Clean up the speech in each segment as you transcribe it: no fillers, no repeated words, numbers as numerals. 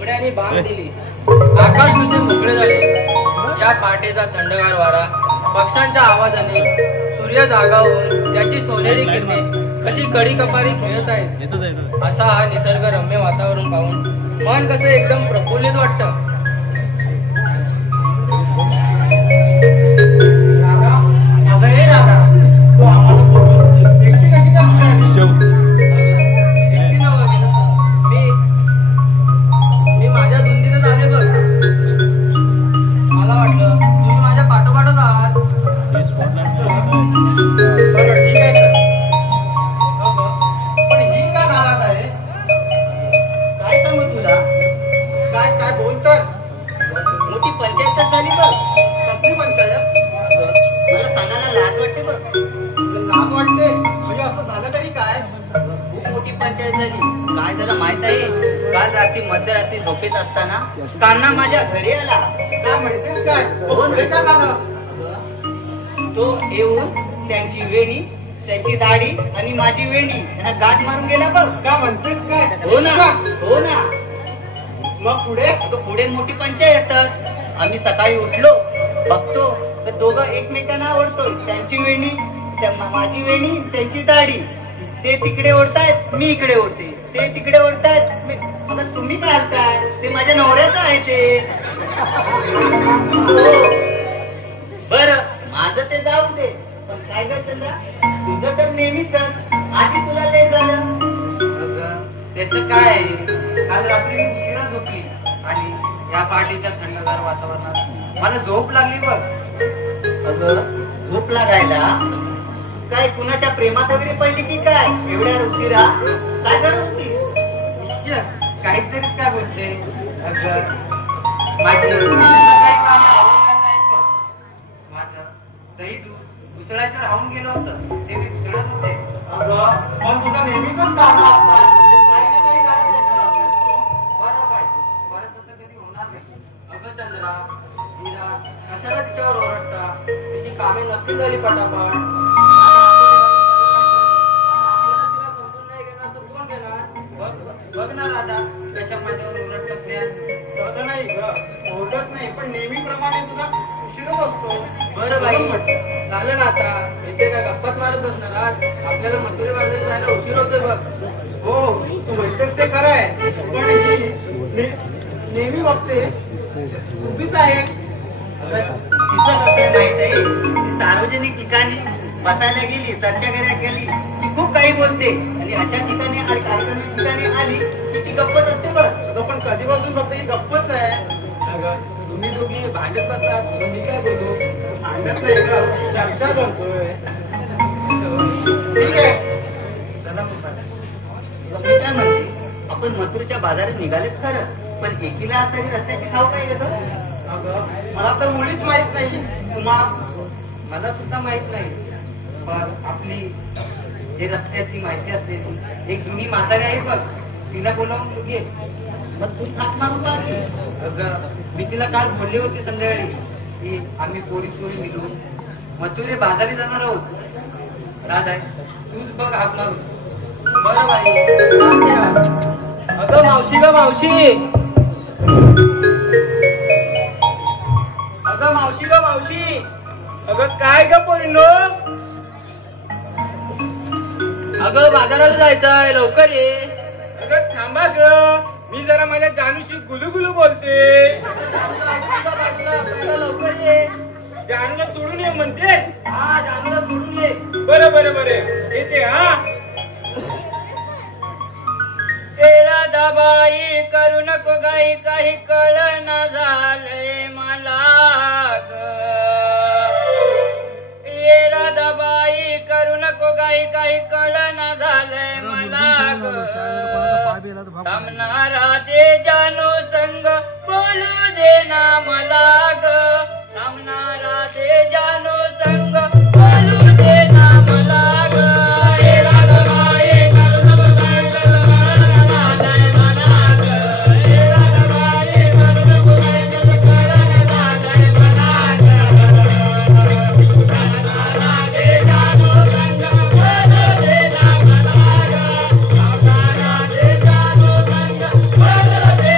घुमड्याने बांग दिली. आकाश कसे मोकळे झाले. या पहाटेचा थंडगार वारा, पक्ष्यांच्या आवाजाने सूर्य जागा होऊन त्याची सोनेरी किरणे कशी कडी कपारी खेळत आहेत. असा हा निसर्गरम्य वातावरण पाहून मन कसं एकदम प्रफुल्लित वाटतं. मध्यरात्री झोपेत असताना कान्हा माझ्या घरी आला. काय म्हणतेस काय? पुढे काय झालं? तो येऊन त्यांची वेणी, त्यांची दाढी आणि माझी वेणी यांना गाठ मारून गेला बघ. काय म्हणतेस काय? हो ना, हो ना. मग पुढे? पुढे मोठी पंचायतच. आम्ही सकाळी उठलो, बघतो तर दोघं एकमेकांना आवडतोय. त्यांची वेणी, माझी वेणी, त्यांची दाढी. ते तिकडे ओढतायत, मी इकडे ओढते. ते तिकडे ओढतायत, आता तुम्ही काय घालताय? ते माझ्या नवऱ्याचं आहे ते. बर माझं ते जाऊ दे, पण काय ग चंद्रा, तुझं तर नेहमीच आधी तुला लेट झालं. त्याच काय आहे, काल रात्री मी उशिरा झोपली आणि या पहाटेच्या थंडगार वातावरणात मला झोप लागली बघ. अगं झोप लागायला काय कुणाच्या प्रेमात वगैरे पडली की काय? एवढ्या उशिरा काय करत होती? काहीतरीच काय बोलते. अगं माझी काही काम माझं दही घुसळायचं राहून गेलं होतं, ते मी घुसळत होते. अगं पण तुझं नेहमीच काम असतं. काही ना काही कारण येतच असतेस तू. बरं बाई, बरं तसं कधी होणार नाही. अगं चंद्रा, मीरा, कशाला तिच्यावर ओरडता? तिची कामे नक्की झाली पटापट. बघ ना राधा, कशा माझ्यावर ओरडतात ज्ञान. तसं नाही ग, ओरडत नाही, पण नेहमीप्रमाणे तुझा उशीरच असतो. बरं बाई, झालं ना आता. इथे काय गप्पाच मारत बसणार आज? आपल्याला मथुरे बाजारात जायला उशीर होतोय बघ. हो, तू म्हणतेस ते खरं आहे, पण ही नेहमी बघते उभीच आहे. तिचं कसं माहित आहे, ती सार्वजनिक ठिकाणी बसायला गेली, चर्चा करायला गेली की खूप काही बोलते आणि अशा ठिकाणी आणि कार्यक्रम ठिकाणी आली की ती गप्पच असते बघ. पण कधीपासून फक्त ही गप्पच आहे. तुम्ही दोघी भांडत बसतात, मी काय बोलू? भांडत नाही ग, चर्चा करतोय. ठीक आहे, चला मग मी काय म्हणते, आपण मथुरेच्या बाजारात निघालेच खरं, पण एकीला तरी रस्त्याची खाऊ काय ग? मला तर मुळीच माहित नाही. मला सुद्धा माहित नाही, पण आपली जे रस्त्याची माहिती असते एक जुनी म्हातारी आहे बघ, तिला बोलावून घे. मग तू हात मारून पाहिजे. अगं मी तिला काल बोलली होती संध्याकाळी की आम्ही पोरी मिळून मथुरे बाजारी जाणार आहोत. राधा, तूच बघ हात मारून. बरं बाई. अगं मावशी ग मावशी, अगं मावशी ग मावशी. अगं काय ग पोरींनो? अगं बाजाराला जायचंय, लवकर ये. अगं थांबा ग, मी जरा माझ्या जानूशी गुलुगुलू बोलते. लवकर ये. जानूला सोडून ये म्हणते. हा, जानूला सोडून ये. बरं बरं बरं, येते. हा, राधाबाई करू नको गाई, काही कळन झालंय मला ग. ये राधाबाई करू नको गाई, काही कळन झालंय मला ग. थांबणारा दे जानू संग बोलू दे ना मला ग. थांबणारा दे जानू संग बोलू दे ना मला ग. Bye.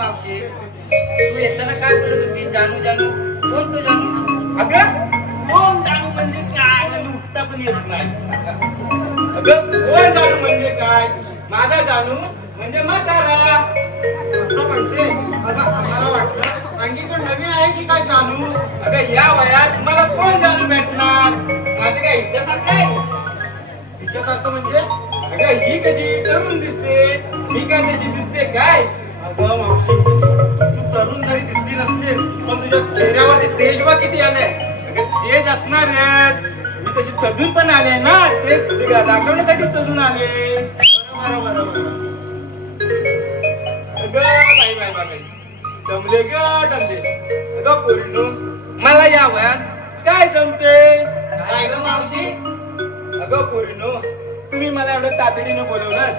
मावशी तू येताना काय बोलत होती? जानू जानू कोण तो जानू? अगं कोण जानू म्हणजे काय? मला उठता पण येत नाही. अगं कोण जानू म्हणजे काय? माझा जानू म्हणजे म्हातारा. असं म्हणते. अगं आम्हाला वाटलं आणखी कोण नवीन आहे की काय जानू. अगं या वयात मला कोण जानू भेटणार? माझे काय हिच्यासारखं आहे? तिच्यासारखं म्हणजे? अगं ही कशी तरुण दिसते, मी काय तशी दिसते काय? अगं मावशी तू तरुण जरी दिसली नसली पण तुझ्या चेहऱ्यावर तेज बघ किती आलंय. अगं तेच असणारच. मी तशी सजून पण आले ना, तेच दाखवण्यासाठी सजून आले. बरं बरं बरं बरं. अगं बाई बाई बाई जमले ग जमले. अगं पोरीनो मला या वयात काय जमते? काय ग मावशी? अगं पोरीनो तुम्ही मला एवढं तातडीनं बोलवलं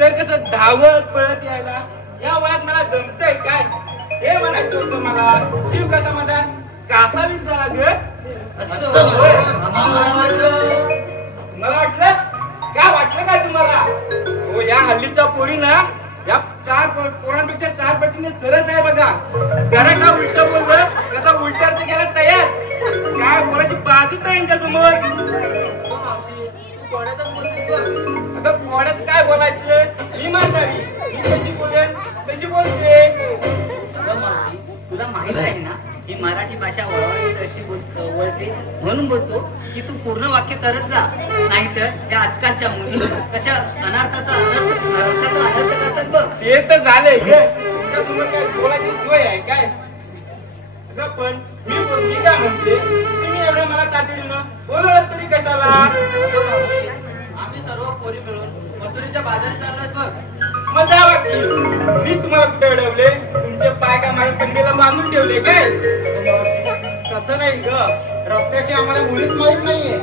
तर कसं धावत पळत यायला या वयात मला जमतंय काय? हे म्हणायचं होतं मला. जीव कसा माझा कासावीस झाला ग. असं होय. आम्हाला वाटलं. मला वाटलं काय वाटलं काय तुम्हाला? हो या हल्लीच्या पोरी ना या पोरांपेक्षा 4 पटीने सरस आहे बघा. जरा का उलट बोललं त्याचा उलटा अर्थ घ्यायला तयार. काय बोलायची बाजूच नाही यांच्या समोर. मावशी तू कोड्यातच बोलतेस गं. आता कोड्यात काय बोलायचं? मी म्हातारी, मी कशी बोलेन कशी बोलते. अगं मावशी तुला माहित आहे ना ही मराठी भाषा वळवायची अशी वळते म्हणून बोलतो की तू पूर्ण वाक्य करत जा. नाहीतर या आजकालच्या मुली कशा अर्थाचा अनर्थ करतात बघ. ते तर झाले तुमच्या समोर काय बोलायची सोय आहे काय? अगं पण मी काय म्हणते तुम्ही एवढं मला तातडीनं बोलवलं तरी कशाला? आम्ही सर्व पोरी मिळून मथुरेच्या बाजारी चाललोय बघ. मजा वाटली. मी तुम्हाला कुठे अडवले? तुमचे पाय का माझ्या कंडीला बांधून ठेवले काय? तसं नाही ग. रस्त्याची आम्हाला मुळीच माहित नाहीये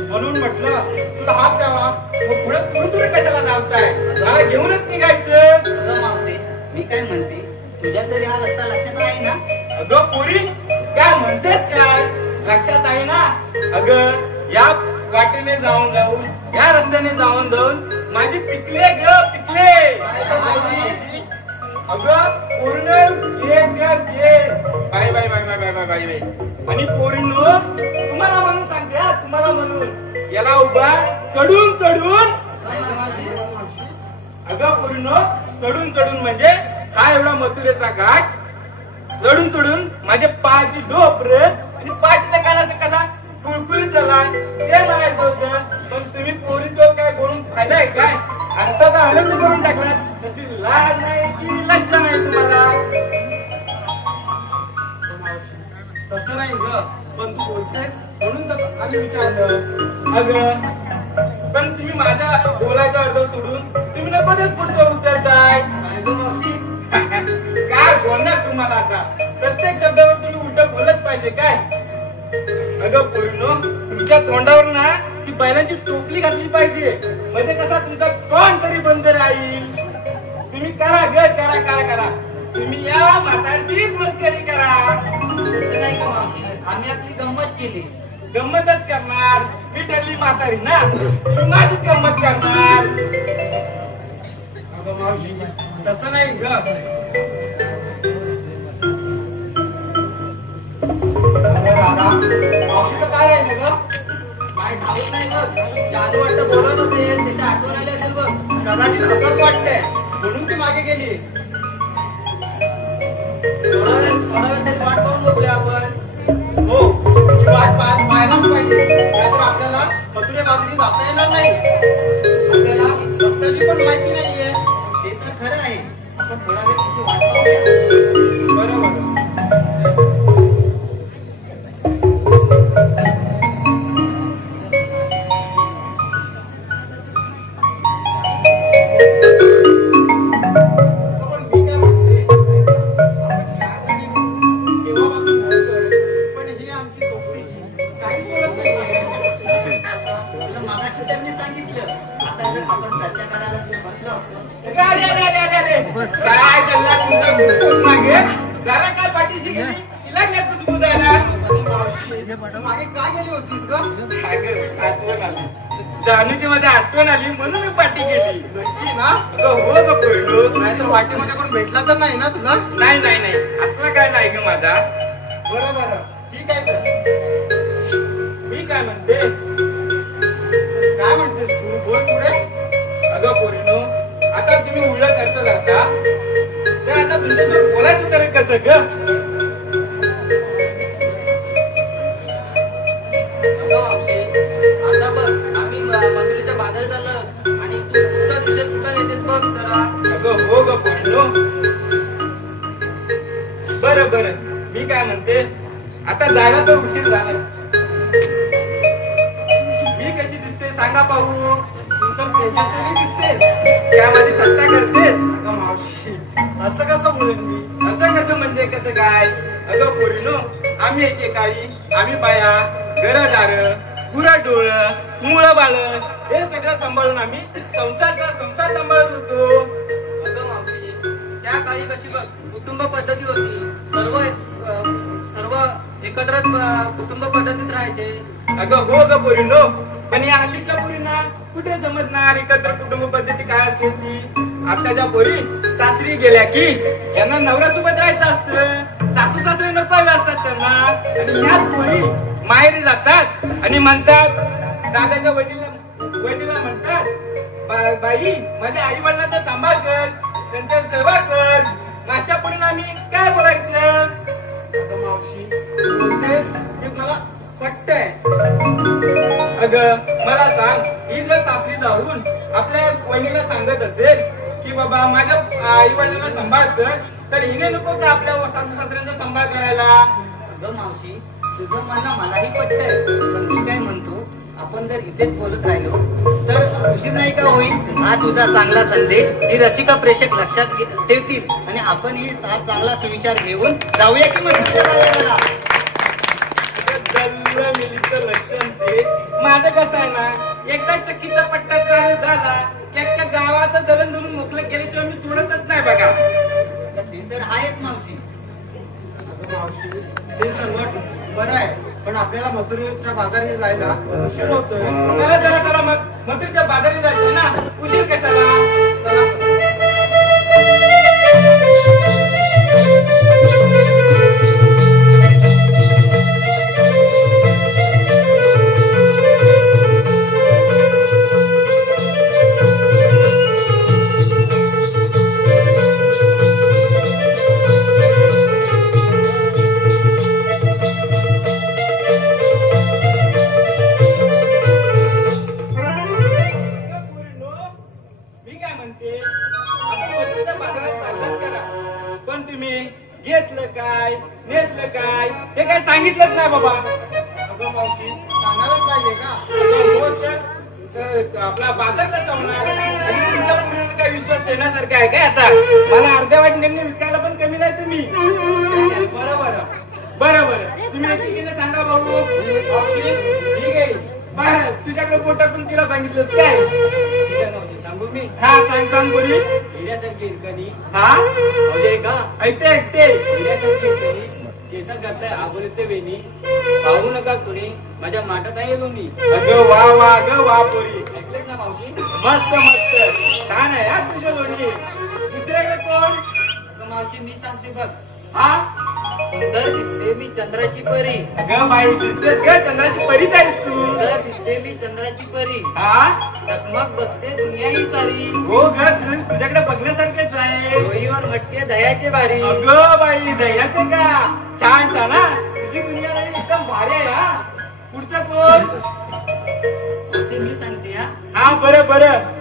म्हणून म्हटलं तुला हात द्यावा. मग पुढे तुरतुरे कशाला धावताय? मला घेऊनच निघायचं. अगं मावशी मी काय म्हणते तुझ्या तरी हा रस्ता लक्षात आहे ना? अगं पुरी काय म्हणतेस काय? लक्षात आहे ना? अगं या वाटेने जाऊन जाऊन या रस्त्याने जाऊन जाऊन माझी पिकले ग पिकले. अगं पूर्ण केस ग केस. Bye bye bye bye bye bye bye bye. आणि पोरींनो तुम्हाला म्हणून सांगते हा तुम्हाला म्हणून याला उभा चढून चढून. अगं पोरींनो चढून चढून म्हणजे हा एवढा मथुरेचा घाट चढून चढून माझे पायाची ढोपर आणि पाठीचा कानाचा कसा कुळकुळीत झाला ते म्हणायचं होतं. पण तुम्ही पोरी चोल काय बोलून फायदा आहे काय? अर्थाचा आनंद करून टाकला. तशी लाज नाही की लज्जा नाही तुम्हाला? तसं नाही ग. पण तू बोलतेस म्हणून तर आम्ही विचारलं. अगं पण तुम्ही माझा बोलायचा अर्थ सोडून तुम्ही नको तेच पुढचं उचलताय. काय ग मावशी? काय बोलणार तुम्हाला आता? प्रत्येक शब्दावर तुम्ही उलट बोलत पाहिजे काय? अगं पूर्ण तुमच्या तोंडावर ना ती बैलांची टोपली घातली पाहिजे. म्हणजे कसा तुमचा तोंड तरी बंद राहील. तुम्ही करा ग करा करा करा. तुम्ही या म्हातारचीच मस्करी करा. तसं नाही का मावशी? आम्ही आपली गंमत केली. गंमतच करणार. मी ठरली म्हातारी ना तुम्ही माझीच गंमत करणार. अगं मावशी तसं नाही ग. राधा मावशीचं काय राहिलं ग? काय ठाऊक नाही बघ. जानू वाटतं बोलत असेल त्याच्या आठवण आली असेल बघ. कदाचित असंच वाटतंय म्हणून ती मागे गेली. थोडा वेळ तरी वाट पाहून बघूया आपण. हो वाट पाहायलाच पाहिजे. नाहीतर आपल्याला मथुरे बाजारी जाता येणार नाही. आपल्याला रस्त्याची पण माहिती नाहीये. ते तर खरं आहे. आपण थोडा वेळ तिची वाट पाहूया. बरोबर. पण मी काय म्हणते आपण 4 जणी केव्हापासून बोलतोय पण ही आमची सोबतीची काहीच बोलत नाहीये. तुला मगाशी त्यांनी सांगितलं. आता जर आपण चर्चा करायला बसलो असतो अरे, अरे, अरे, अरे, अरे. काय चालला तुमचा घुसघुस मागे? जरा काय पाठीशी गेली तिला घ्या कुसबुजायला. मावशी मागे का गेली होतीस ग? काय ग, आठवण आली. जानूची माझ्या आठवण आली म्हणून मी पार्टी केली. नक्की ना? अगं हो ग पोरीनो. नाहीतर वाटेमध्ये कोण भेटला तर नाही ना तुला? नाही नाही नाही असला काय नाही ग माझा. बरं बरं ठीक आहे तर. मी काय म्हणते काय म्हणतेस तू? बोल पुढे. अगं पोरीनो आता तुम्ही उलट खर्च करता तर आता तुमच्यासोबत बोलायचं तरी कसं ग? अगं मावशी, आता बघ आम्ही मजुरीच्या बाजारात आलो आणि तू तुझ्या दिशेत कुठं येतेस बघ जरा. अगं हो ग पोरीनो. बरं बरं मी काय म्हणते आता जायला तर उशीर झाला. मी कशी दिसते सांगा पाहू. तू तर तेजस्वी दिसतेस. काय माझी थट्टा करतेस? अगं मावशी, असं कसं बोलेन मी? असं कसं म्हणजे कसं काय? अगं पोरीनो आम्ही एकेकाळी आम्ही बाया घरदार गुराढोळ मुळं बाळ हे सगळं सांभाळून आम्ही संसार सांभाळत होतो. अगं मावशी, त्या काळी कशी बघ कुटुंब पद्धती होती. सर्व एकत्र कुटुंब पद्धतीत राहायचे. अगं हो ग पोरीनो. पण या हल्लीच्या पोरींना कुठे समजणार एकत्र कुटुंब पद्धती काय असते ती. आताच्या पोरी सासरी गेल्या की यांना नवऱ्यासोबत राहायचं असतं. सासू सासरे नको हवे असतात त्यांना. आणि ह्याच पोरी माहेरी जातात आणि म्हणतात दादाच्या वडिला म्हणतात बाई माझ्या आई वडिलांचा सांभाळ कर त्यांच्या सेवा कर. अशा पोरींना आम्ही काय बोलायचं? अगं मावशी, तू बोलतेस ते मला पटतंय. अगं मला सांग ही जर सासरी जाऊन आपल्या वहिनीला सांगत असेल की बाबा माझ्या आई वडिलांना सांभाळ कर तर हिने नको का आपल्या सासू सासऱ्यांचा सांभाळ करायला? अगं मावशी तुझं म्हणणं मलाही पटतंय. पण मी काय म्हणतो आपण जर इथेच बोलत राहिलो तर उशीर नाही का होईल. हा तुझा चांगला संदेश ही रसिका प्रेक्षक लक्षात ठेवतील आणि आपण ही हा चांगला सुविचार घेऊन जाऊया की मग तिथल्या बाजाराला. जल्ल मिलीचं लक्षण ते माझं कसं आहे ना एकदा चक्कीचा पट्टा चालू झाला की गावाचं दलन धरून मोकळं केल्याशिवाय मी सोडतच नाही बघा. ते तर आहेच मावशी. अगं मावशी, ते सर्व बरं आहे पण आपल्याला मथुरेच्या बाजारी जायला उशीर होतोय. चला मग मथुरेच्या बाजारी जायचं ना उशीर कशाला? चला चला. मी काय म्हणते आपण मथुरेच्या बाजारात चाललात करा पण तुम्ही घेतलं काय नेसलं काय हे काय सांगितलंच नाही बाबा. अगं मावशी, सांगायलाच पाहिजे का? हो तर आपला बाजार कसा होणार? आणि तुमच्या पुढे काय विश्वास ठेवण्यासारखा आहे काय? आता मला अर्ध्या वाटण्यांनी विकायला पण कमी नाही तुम्ही. बरं तुम्ही एकीने सांगा भाऊ. मावशी, ठीक आहे. बरं तुझ्याकडे पोटातून तिला सांगितलंस काय? सांगू मी हा सांग बोली. हिऱ्यासारखी हिरकणी हा अवले का ऐकते हिऱ्यासारखी हिरकणी केसात घातलाय आबोलीचे वेणी पाहू नका कुणी माझ्या माटात आहे लोणी. अगं वा अगं वा पोरी. ऐकलेच ना मावशी. मस्त छान आहे हा तुझ्या लोणी. दुसऱ्याकडे कोण? अगं मावशी मी सांगते बघ. हा सुंदर दिसते मी चंद्राची परी. अगं बाई दिसतेस का चंद्राची परीच आहेस तू. सुंदर दिसते मी चंद्राची परी. हा चकमक बघते दुनिया ही सारी. हो ग तुझ्याकडे बघण्यासारखेच आहे. डोईवर मटके दह्याचे भारी. अगं बाई दह्याचे का? छान हा तुझी दुनिया नाही एकदम भारी आहे. हा पुढचं कोण? असे मी सांगते हा. हा बरं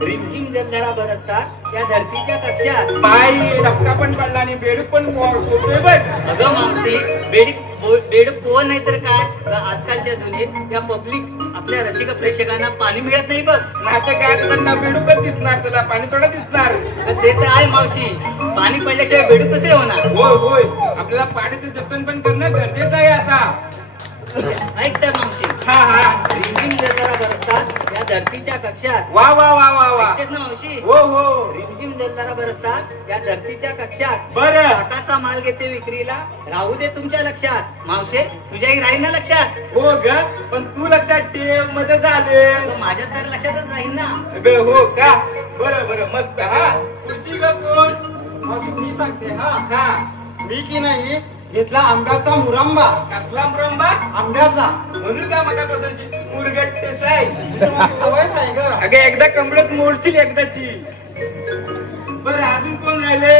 रिमझिम जलधरा बरसतात त्या धरतीच्या कक्षात. बाई डबका पण पडला आणि बेडूक पण पोहतोय बघ. अगं मावशी बेड पोह नाही तर काय. आजकालच्या दुनियेत त्या पब्लिक आपल्या रसिक प्रेक्षकांना पाणी मिळत नाही बघ. नाहीतर काय त्यांना बेडूकच दिसणार तुला पाणी थोडं दिसणार. तर ते तर आहे मावशी. पाणी पडल्याशिवाय बेडूक कसे होणार. होय आपल्याला पाण्याचं जतन पण करणं गरजेचं आहे आता. ऐक तर मावशी, हा हा रिमझिम जरा बरसतात या धरतीच्या कक्षात. वा वा वा वा वा ऐकतेस ना मावशी? हो हो रिमझिम जरा बरसतात या धरतीच्या कक्षात. बरं काकाचा माल घेते विक्रीला, राहू दे तुमच्या लक्षात. मावशे तुझ्याही राहील ना लक्षात? हो ग, पण तू लक्षात ठेव मध्ये झाले माझ्या तर लक्षातच राहील ना. ग. हो का? बरं बरं मस्त. हा पुढची ग कोण? मावशी मी सांगते हा. हा मी की नाही घेतला आंब्याचा मुरंबा. कसला मुरंबा? आंब्याचा. म्हणून का मगापासूनची मुरगट्टे साय. इथं माझी सवयच आहे ग. अगं एकदा कमळत मोडशील एकदाची. बरं अजून कोण राहिले?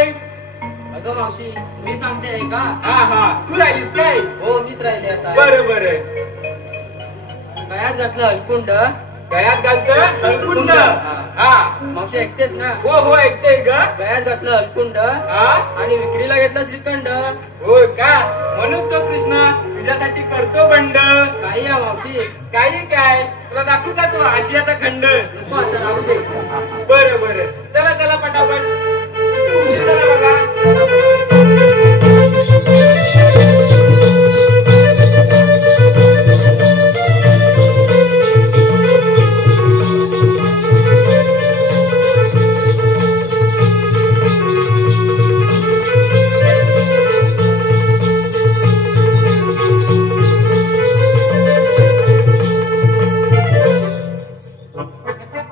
अगं मावशी मी सांगते आहे का? हा हा तू राहिलीस काय? हो मीच राहिले आता. बरं बरं. गळ्यात घातलं हलकुंड. गळ्यात घालतं हळकुंड. हा मावशी ऐकतेस ना? हो हो ऐकते ग. गळ्यात घातलं हलकुंड हा आणि विक्रीला घेतला श्रीखंड. हो का? म्हणून तो कृष्णा तुझ्यासाठी करतो बंड. काही या मावशी काही काय तुला दाखवू का तो आशियाचा खंड? नको आता राहू दे. बरं बरं चला चला पटापट. उशीर झाला बघा.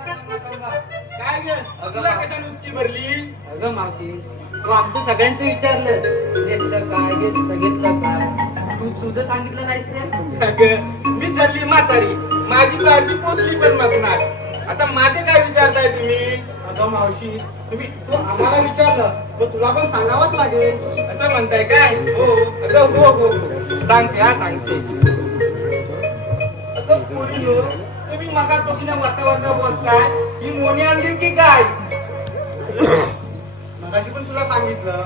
काय ग तुला कशा नुसकी भरली? अगं मावशी तू आमचं सगळ्यांचं विचारलं, घेतलं काय घेतलं काय, तू तुझं सांगितलं नाहीस ते. अगं मी ठरली म्हातारी, माझी पार्टी पोचली पण नसणार. आता माझे काय विचारताय तुम्ही? अगं मावशी तू आम्हाला विचारलं तर तुला पण सांगावंच लागेल. असं म्हणताय काय? हो अगं हो हो हो सांगते हा सांगते. अगं पोरीनो, तुम्ही मगापासून वाता बोलताय ही मोनी आणली की काय? मगाशी पण तुला सांगितलं.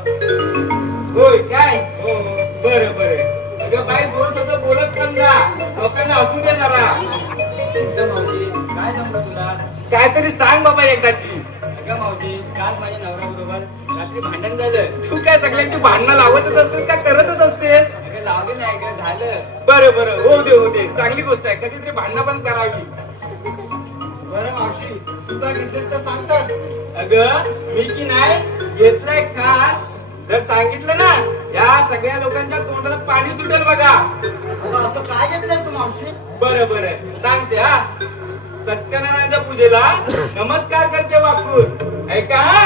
होय काय? हो हो बरं बरं. अगं बाई दोन शब्द बोलत पण जा, लोकांना हसू दे जरा. अगं मावशी काय सांगू तुला? काहीतरी सांग बाबा एकदाची. अगं मावशी काल माझ्या नवऱ्याबरोबर रात्री भांडण झालं. तू काय सगळ्यांची भांडणं लावतच असतेस का करतच असतेस? अगं लावले नाही ग झालं. बरं बरं होऊ दे चांगली गोष्ट आहे. कधीतरी भांडणं पण करावी. बरं मावशी तू काय घेतलेस तर सांगतात. अगं मी की नाही घेतलंय खास. जर सांगितलं ना या सगळ्या लोकांच्या तोंडाला पाणी सुटेल बघा. अगं असं काय घेतलंय तू मावशी? बरं बरं सांगते हा. सत्यनारायणच्या पूजेला नमस्कार करते वाकून. ऐका हा.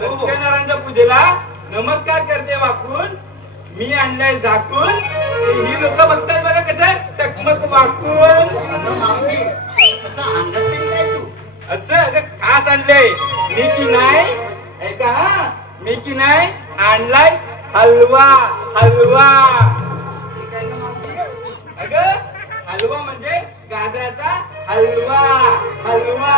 सत्यनारायणच्या पूजेला नमस्कार करते वाकून. मी आणलंय झाकून. ही लोक बघतात बघा कसं टकमक वाकून. अगं मावशी असं अंदाज तरी काय तू? असं अगं खास आणलंय मी की नाही. ऐका हा. मी की नाही आणलाय हलवा. हलवा ठीक आहे का मावशी? अगं हलवा म्हणजे गाजराचा हलवा. हलवा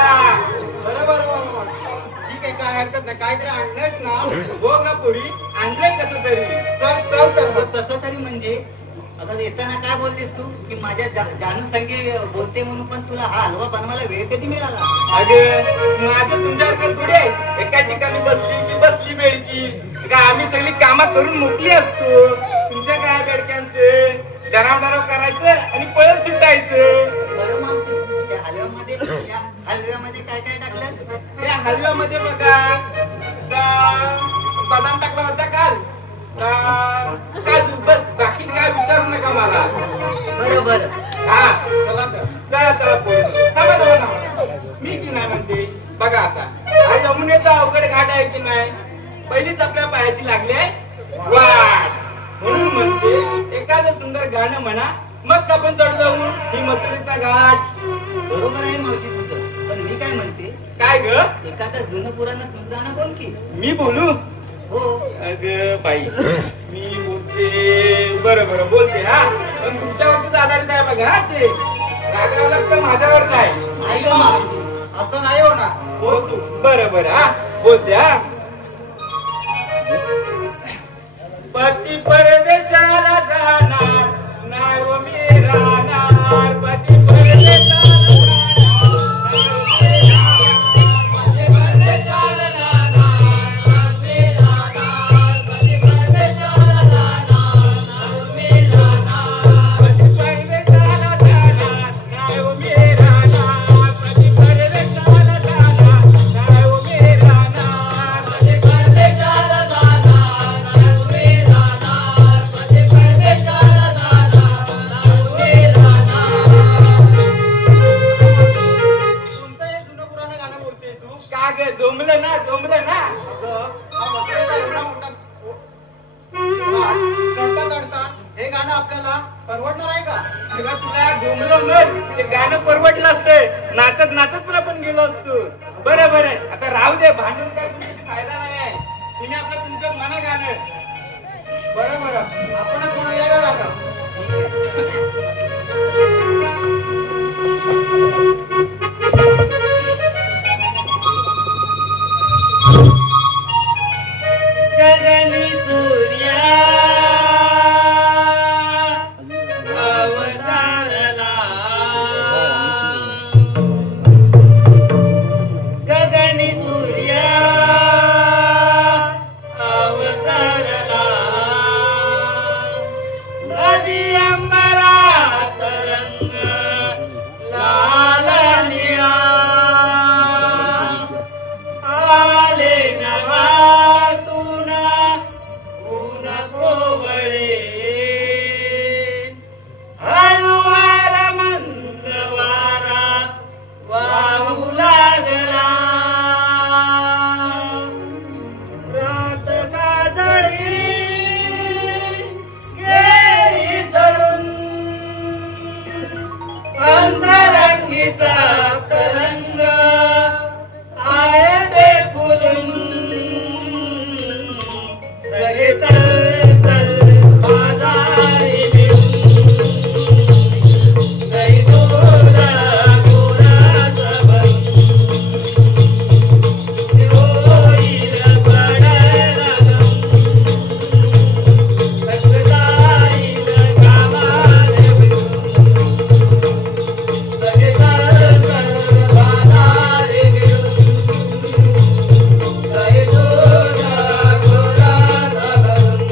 बरं बरं बरं मावशी. ठीक आहे काय हरकत नाही. काहीतरी आणलंयस ना? हो का पोरी आणलंय कसं तरी. चल चल तर अगं तसं तरी म्हणजे आता येताना काय बोललीस तू की माझ्या जानू संगे बोलते म्हणून, पण तुला हा हलवा बनवायला वेळ कधी मिळाला? अगं माझं तुमच्यासारखं थोडे एका ठिकाणी बसली की बसली बेडकी. का आम्ही सगळी कामं करून मोकली असतो. तुमच्या काय बेडक्यांचे डराव करायचं आणि पळत सुटायचं. बरं मावशी त्या हलव्यामध्ये काय काय टाकलं? त्या हलव्यामध्ये बघा बदाम टाकला होता काल. काजू बस बाकी काय विचारू नका मला. बरोबर. हा चला तर. चला पोरी थांबा. मी की नाही म्हणते बघा आता हा यमुनेचा अवघड घाट आहे की नाही. पहिलीच आपल्या पायाची लागली आहे वाट. म्हणून म्हणते एखादं सुंदर गाणं म्हणा मग आपण चढ जाऊ ही मथुरेचा घाट. बरोबर आहे मावशी तुझं, पण मी काय म्हणते काय ग? एखादं जुनं पुराण तुझं गाणं बोल की. मी बोलू? हो अग बाई मी बोलते. बरं बोलते हा. पण तुमच्यावरतीच आधारित आहे बघा हा. ते रागावं लागतं माझ्यावरच आहे. नाही गं मावशी. असं नाही होणार. हो तू बरं हा बोलते हा. पती परदेशाला जाणार नाही व मी राहणार. पती परदेशाला गाणं आपल्याला परवडणार आहे का? अगं तुला घुमलो मग ते गाणं परवडलं असतं, नाचत नाचत पण आपण गेलो असतो. बरं बरं आता राहू दे, भांडून काय तुमची फायदा नाही आहे. तुम्ही आपलं तुमचं म्हणा गाणं. बरं बरं आपणच म्हणूया का काका? गगनी सूर्या अवतारला, गगनी सूर्या अवतारला, नदी अंबरात रंग लाल निळा, आले नभातून ऊन कोवळे, हळूवार मंद वारा वाहू लागला, रात काजळी गेली सरून, अंतरंगीचा तरंग आहे ते फुलून, सगळे चल चल बाजारी भिडून, गई गोरा गोराचं भरून, होईल पडायला गम, सगळं जाईल कामाला भिडून, सगळे चल चल बाजारी भिडून, गई गोरा गोराचं भरून,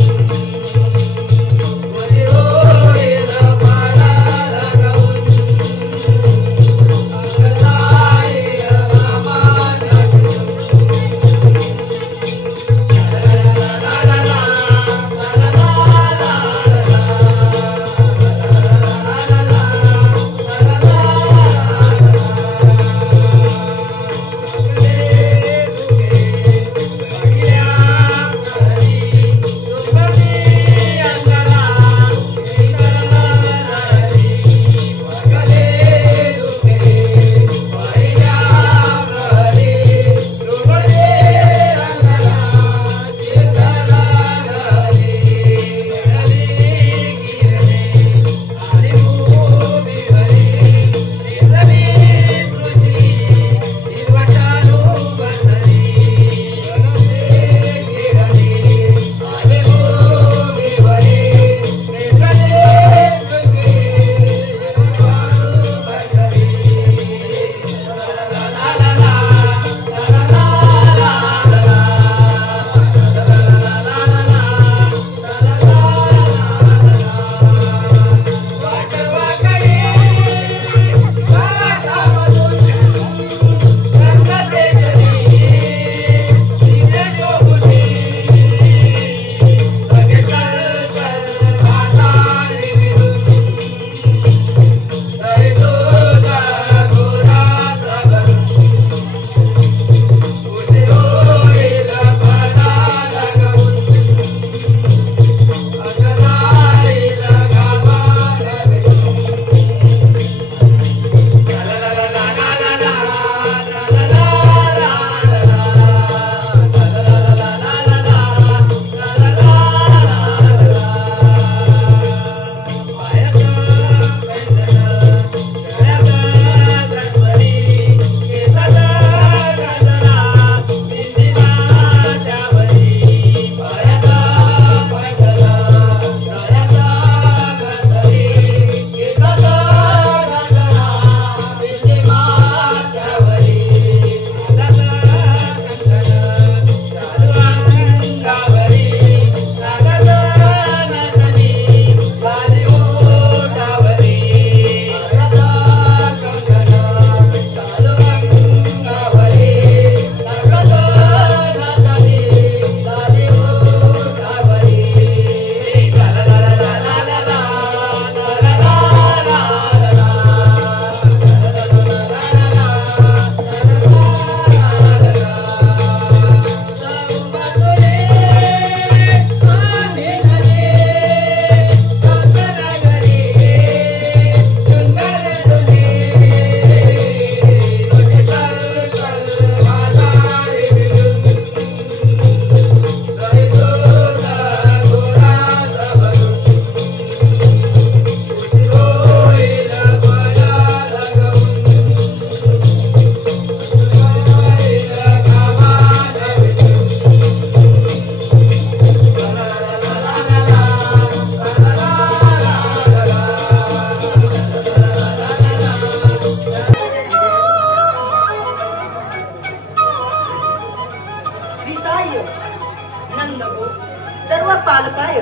पालकाय,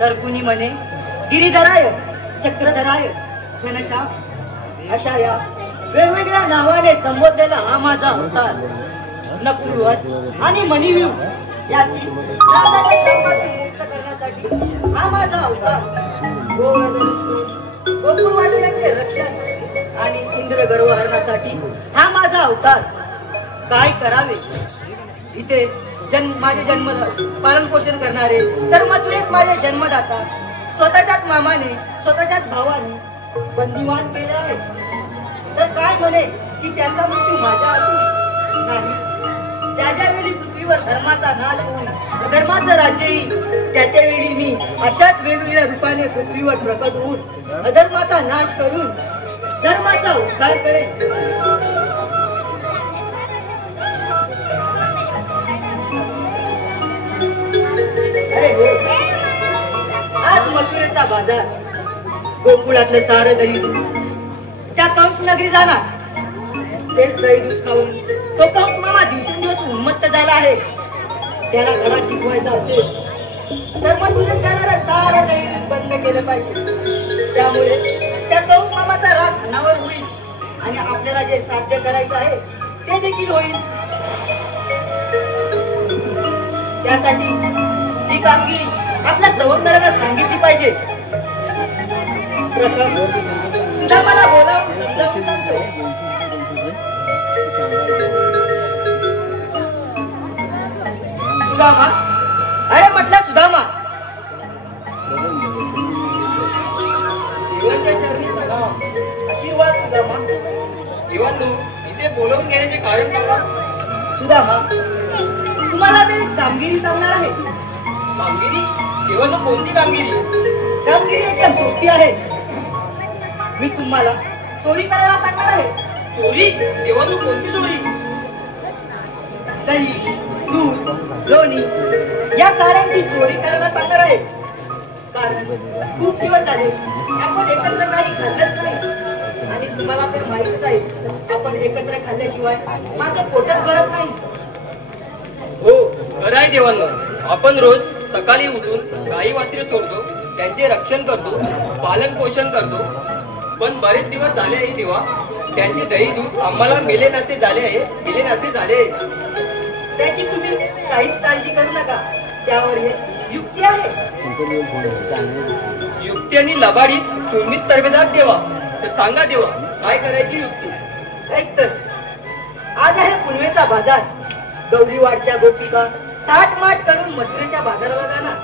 तर कुणी म्हणे गिरीधराय, चक्रधराय, घनश्याम अशा या वेगवेगळ्या नावाने संबोधलेला हा माझा अवतार नकुलवध आणि मणिव्यूह याची नागाच्या शापातून मुक्त करण्यासाठी हा माझा अवतार गोकुळवासियांचे रक्षण आणि इंद्र गर्वहरणासाठी हा माझा अवतार. काय करावे इथे माझे जन्म पालन पोषण करणारे तर मथुरेत माझे जन्मदाता स्वतःच्याच मामाने स्वतःच्याच भावाने बंदिवान केले आहे. तर काय म्हणे की त्याचा मृत्यू माझ्या हातून नाही. ज्या ज्या वेळी पृथ्वीवर धर्माचा नाश होऊन अधर्माचं राज्य येईल त्या त्यावेळी मी अशाच वेगवेगळ्या रूपाने पृथ्वीवर प्रकट होऊन अधर्माचा नाश करून धर्माचा उद्धार करेन. अरे हो, आज मथुरेचा बाजार गोकुळातलं सारं दही दूध त्या कंस नगरी जाणार. तेच दही दूध खाऊन तो कंस मामा दिवसेंदिवस उन्मत्त झाला आहे. त्याला धडा शिकवायचा असेल तर मथुरेत जाणारा सारं दही दूध बंद केलं पाहिजे. त्यामुळे त्या कंस मामाचा राग अनावर होईल आणि आपल्याला जे साध्य करायचं आहे ते देखील होईल. त्यासाठी ही कामगिरी आपल्या सवंगरांना सांगितली पाहिजे. प्रथम सुदामाला बोलावून समजावून सांगतो. सुदामा, अरे म्हटलं सुदामा, देवांच्या चरणी प्रणाम. आशीर्वाद सुदामा. देवांनो, इथे बोलवून घेण्याचे कारण सांगा. सुदामा, तुम्हाला मी कामगिरी सांगणार आहे. कामगिरी? देवांनो, कोणती कामगिरी? कामगिरी एकदम सोपी आहे. मी तुम्हाला चोरी करायला सांगणार आहे. चोरी? देवांनो, कोणती चोरी? दही, दूध, लोणी या साऱ्यांची चोरी करायला सांगणार आहे. कारण खूप दिवस झाले आपण एकत्र काही खाल्लंच नाही आणि तुम्हाला तर माहितीच आहे आपण एकत्र खाल्ल्याशिवाय माझं पोटच भरत नाही. हो, खरं आहे देवांनो. आपण रोज सकाळी उठून गाई वासरे सोडतो, त्यांचे रक्षण करतो, पालन पोषण करतो. पण बरेच दिवस झाले आहे तेव्हा त्यांचे दही दूध आम्हाला मिले नसे झाले आहे, मिले नसे झाले. त्याची तुम्ही काहीच काळजी करू नका. त्यावर एक युक्ती आहे. युक्ती आणि लबाडीत तुम्हीच तरबेजात देवा. तर सांगा देवा, काय करायची युक्ती? ऐक तर, आज आहे पुनवेचा बाजार. गौरीवाडच्या गोपिका थाटमाट करून मथुरेच्या बाजाराला जाणार.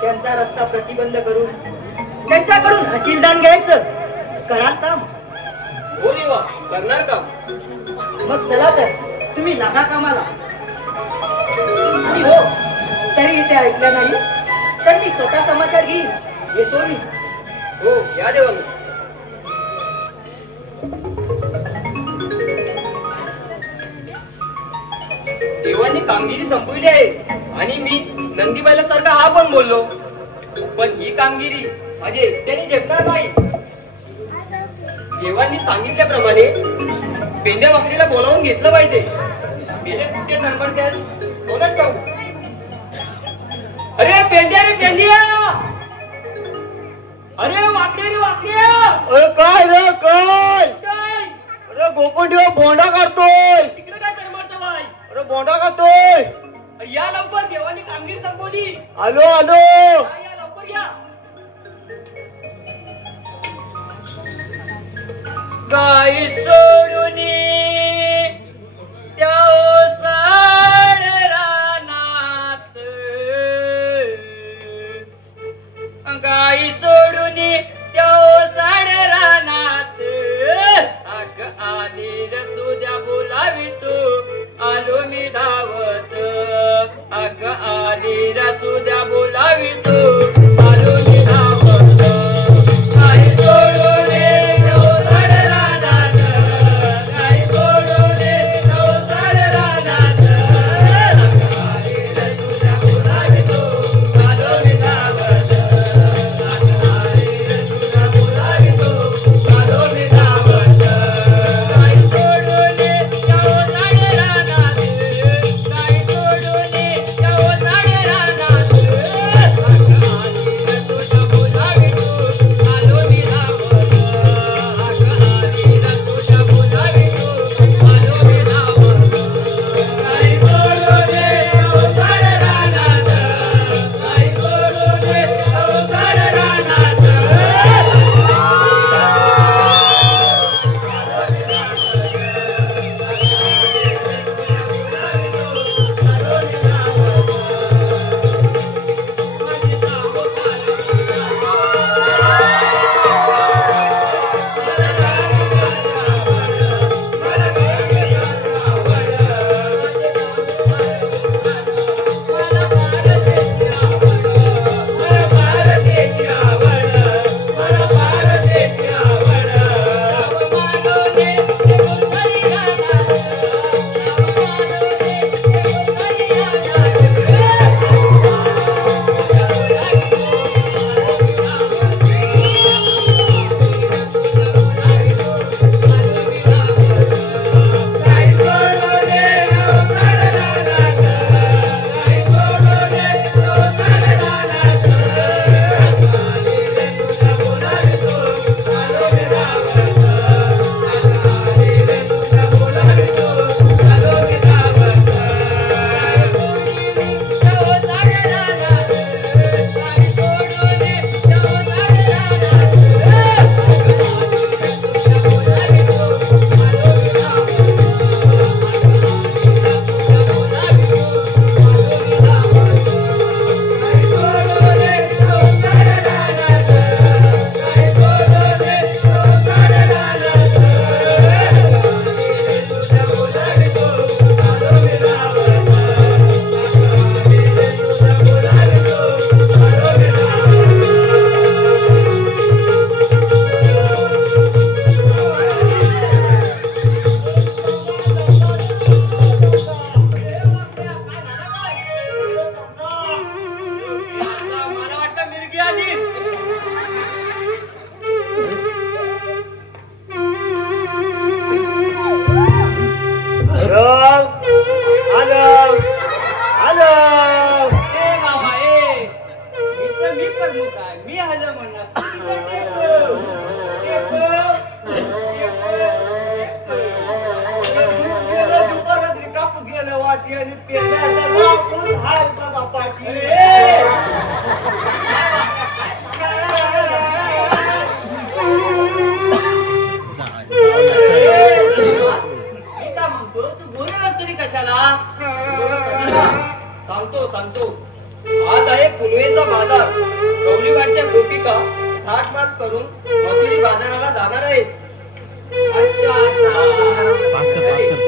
त्यांचा रस्ता प्रतिबंध करून त्यांच्याकडून अशीलदान घ्यायचं. कराल काम? हो देवा, करणार काम. मग चला तर तुम्ही लागा कामाला. आणि हो, तरी इथे ऐकलं नाही तर मी स्वतः समाचार घेईन. येतो मी. हो, या देवांनो. देवांनी कामगिरी संपवली आहे आणि मी नंदीबाईला सारखा हा पण बोललो. पण ही कामगिरी माझे एकट्याने झेपणार नाही. देवांनी सांगितल्याप्रमाणे पेंड्या वाकडीला बोलावून घेतलं पाहिजे. पेंड्या कुठे नरमडत्यात कोणच ठाऊ. अरे पेंड्या, रे पेंड्या, अरे वाकडे, रे वाकड्या. अरे काय रे काय? अरे गोकुंडीवर बोंडा काढतोय. तिकडे काय नरमडतं बाई? अरे बोंडा काढतोय. या लवकर, देवानी कामगिरी संपवली. आलो आलो. या लवकर या. गाई सोडून त्या ओसाड रानात, गाई सोडून त्या ओसाड रानात, अग आली रसुद्या बोलावी तू, आलो मी धावत. अग आली रसुद्या बोलावी तू, आलो मी धावत. गाई सोडून मी प्रमुख आहे, मी हलं म्हणणार. दुपारात रिकापूस गेलं वाटी आणि पेंड्याचा कापूस हाय बघा पाठी. मी का म्हणतो तू बोलणार तरी कशाला? सांगतो आज आहे पुनवेचा बाजार. कवलीवाडच्या गोपिका थाटमाट करून मथुरी बाजाराला जाणार आहे. अच्छा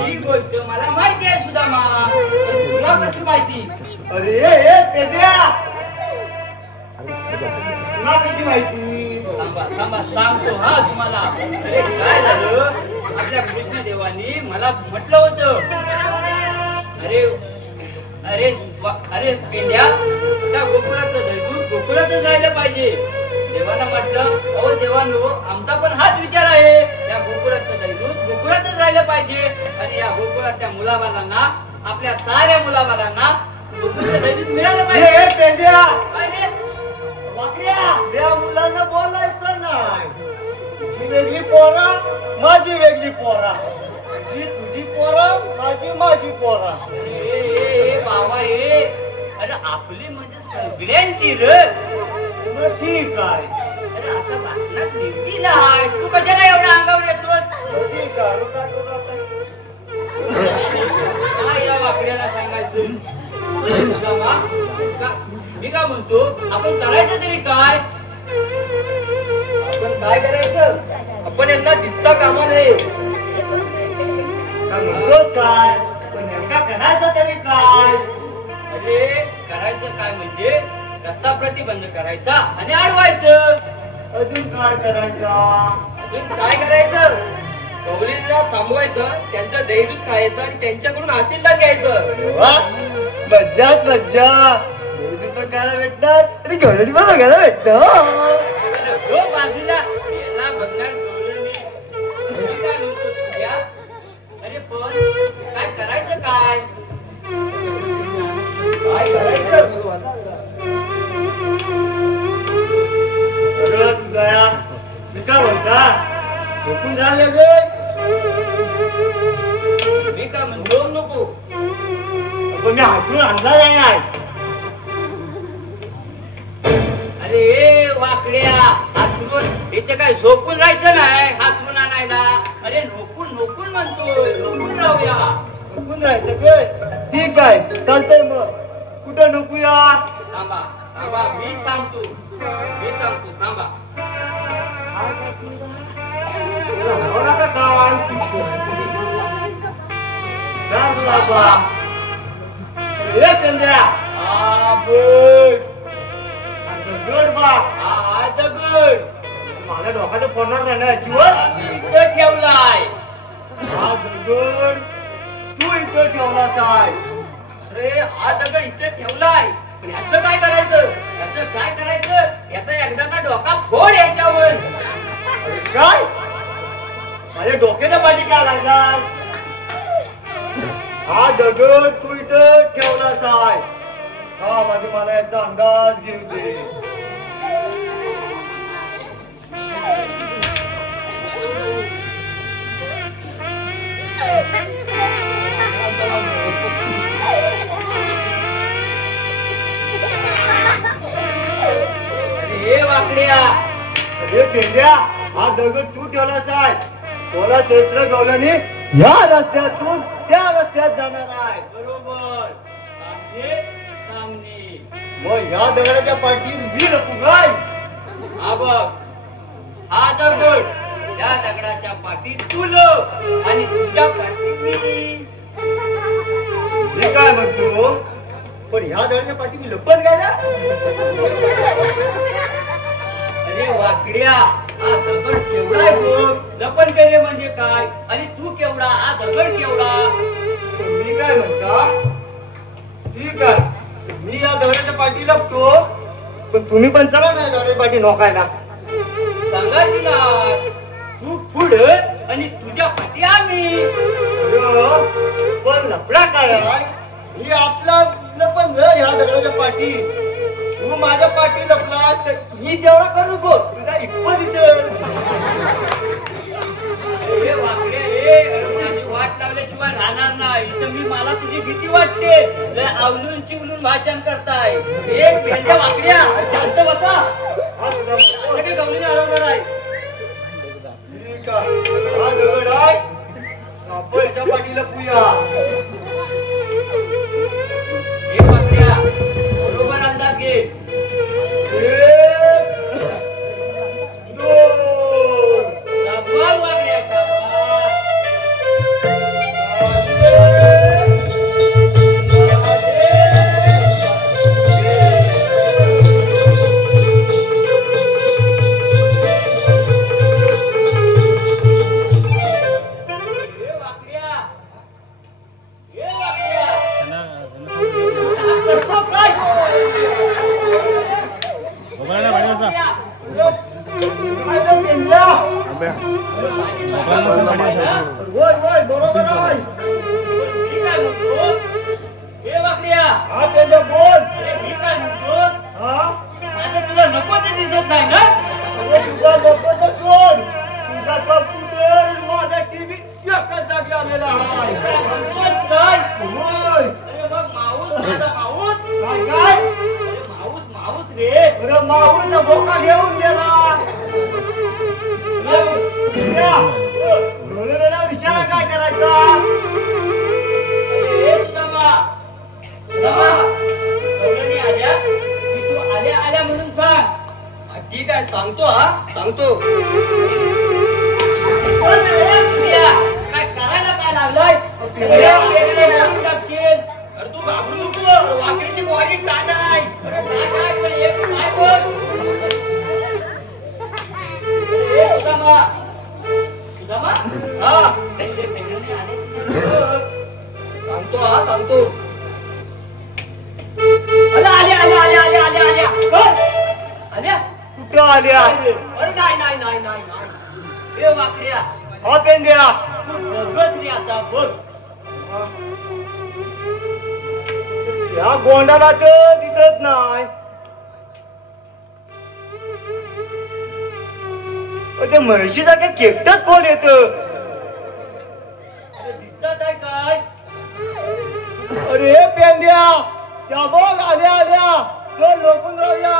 ही गोष्ट मला माहिती आहे सुदामा, पण तुला कशी माहिती? अरे ए पेंड्या तुला कशी माहिती? थांबा सांगतो हा तुम्हाला. अरे काय झालं, आपल्या कृष्णदेवानी मला म्हटलं होतं. अरे पेंड्या, त्या गोकुळाचं दैवत गोकुळातच राहिलं पाहिजे. देवाला म्हटलं, अहो देवानो, आमचा पण हाच विचार आहे. त्या गोकुळाचं दैवत गोकुळातच राहिलं पाहिजे आणि या गोकुळाच्या मुलाबालांना, आपल्या साऱ्या मुलाबालांना गोकुळाचं दैवत मिळालं पाहिजे. पेंड्या अरे वाकड्या, त्या मुलांना बोलायचं नाही. तुझी वेगळी पोरा, माझी वेगळी पोरा. तुझी पोरा, माझी पोरा. ए बाबा ए, अरे आपली म्हणजे सगळ्यांची रे. मग ठीक आहे. अरे असं भाषणात निर्मिला आहे, तू कशाला एवढा अंगावर येतो? ठीक आहे, मग काय करू आता? काय या वाकड्याला सांगायचं? सुदामा, मी काय म्हणतो, आपण करायचं तरी काय? आपण काय करायचं? आपण यांना दिसता कामा नये. काय म्हणतोस काय? पण नेमका करायचं तरी काय? अरे करायचं काय म्हणजे रस्ता प्रतिबंध करायचा आणि अडवायचं. अजून काय करायचं? अजून काय करायचं? कवलीला थांबवायचं, त्यांचं दैवत खायचं आणि त्यांच्याकडून आशीर्वाद घ्यायचं. वा, मज्जाच मज्जा. देवदूत पण खायला भेटणार आणि गवळणी पण बघायला भेटणार. तो बाजूला याला बघणार डोळे नाही. मी काय म्हणतो तुझ्या? अरे पण काय करायचं काय? काय करायचं? खरंच गया, मी काय म्हणता? झोपून झाले गे. मी काय म्हणतो नको. पण मी हातून आणला नाही. अरे वाकड्या, हातरून इथे काय झोपून राहायचं नाही, हातरून आणायला. अरे नोकून म्हणतोय, नोकून राहूया. झोपून राहायचं गे. ठीक आहे, चालतंय मग. कुठं नुकूया? थांबा मी सांगतो थांबा. नका काय बाबा. ए पेंद्या, दगड बा. हा दगड माझ्या डोक्यात फोडणार नाही ना याचीवर. इथं ठेवलाय. हा दगड तू इथं ठेवला काय? अरे हा दगड इथं ठेवलाय, पण याचं काय करायचं? याचा एकदाचा डोका फोड याच्यावर. काय माझ्या डोक्याच्या पाठी काय लागला? हा दगड तू इथं ठेवला काय? हा माझी मला याचा अंदाज घेऊ दे. अरे वाकड्या, अरे पेंड्या, हा दगड तू ठेवला काय? 16 शस्त्र गवल्याने या रस्त्यातून त्या रस्त्यात जाणार आहे. बरोबर. सामने मग या दगडाच्या पाठी मी लपू काय? हा बघ, हा दगड, त्या दगडाच्या पाठी तू लप आणि तुझ्या पाठी मी. मी काय म्हणतो, पण ह्या दगडाच्या पाठी मी लपन काय ना? अरे वाकड्या, हा दगड केवढा आहे बघ. लपन करे म्हणजे काय, आणि तू केवढा, हा दगड केवढा. मी काय म्हणता, ठीक आहे, मी या दगडाच्या पाठी लपतो, पण तुम्ही पण चला ना दगडाच्या पाठी नोकायला. सांगा तिला, तू पुढं आणि तुझ्या पाठी आम्ही. पण लपडा काय आहे? ही आपला लपन ह्या दगडाच्या पाठी. तू माझ्या पाठी लपला भाषण करताय. एक पेंड्या वाकड्या शांत बसा. सगळे गवळीने हरवणार आहे. ठीक आहे. हा दगड आहे. आपण याच्या पाठीला पुया. एक वाकड्या बरोबर अंदाज घे. 1 2 डबल वाकड्या बरोबर आहे. मी काय म्हणतो हे वाकड्या हा पेंड्या बोल. मी काय म्हणतो हा आता तुला नको ते दिसत नाही ना. तुझा नको तर सोड. तुझा कम्प्युटर माझा टीव्ही एकाच जागी आलेला आहे. होय. अरे मग माऊस माझा माऊस काय अरे माऊस रे. अरे माऊला बोका घेऊन गेला. विषयाला काय करायचा. आल्या म्हणून सांग. ठीक आहे सांगतो. हा सांगतो. काय करायला काय लागलाय. अरे तू घाबरू नको. वाकडीची बॉडी टाण आहे. काय बोल सांगतो. हा सांगतो. आल्या कुठं आल्या. अरे नाही हे वाकड्या हा पेंद्या तू बघत रे आता बघ. या गोंडाला तर दिसत नाही. ते म्हैशीचा काय केकटच कोण येत. दिसतात आहे काय. अरे पेंद्या त्या बघ आल्या. चल लोकून राहूया.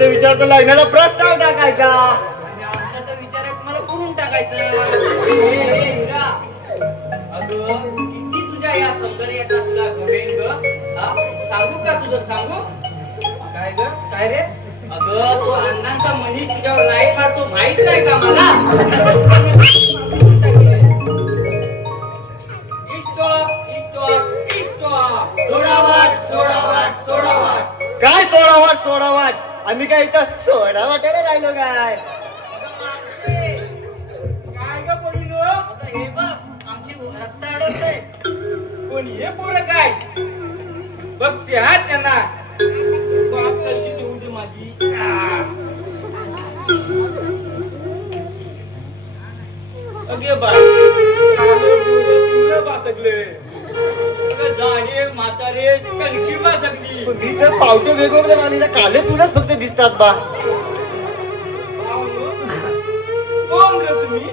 विचार तर लग्नाचा प्रस्ताव टाकायचा. आणि आमचा तर विचार आहे तुम्हाला करून टाकायचं. अगं किती तुझ्या या सौंदर्याचा तुला गोविंद. सांगू का तुझं सांगू. काय ग काय रे. अगं तो अण्णांचा मनीष तुझ्यावर नाही मारतो माहित नाही का मला. काय सोडावाट आम्ही काय इथं सोडा वाटायला राहिलो काय. काय ग पोरीनो. हे बघ आमची रस्ता अडवतोय. कोण हे पोरं काय बघते हा त्यांना. बाप कशी ठेवू दे माझी. अगे बाय तुला बासगले जाणे म्हातारे कणकी बासगली. मी तर पावटे वेगवेगळे आणि काले फुलच फक्त दिसतात बा. कोण रे तुम्ही?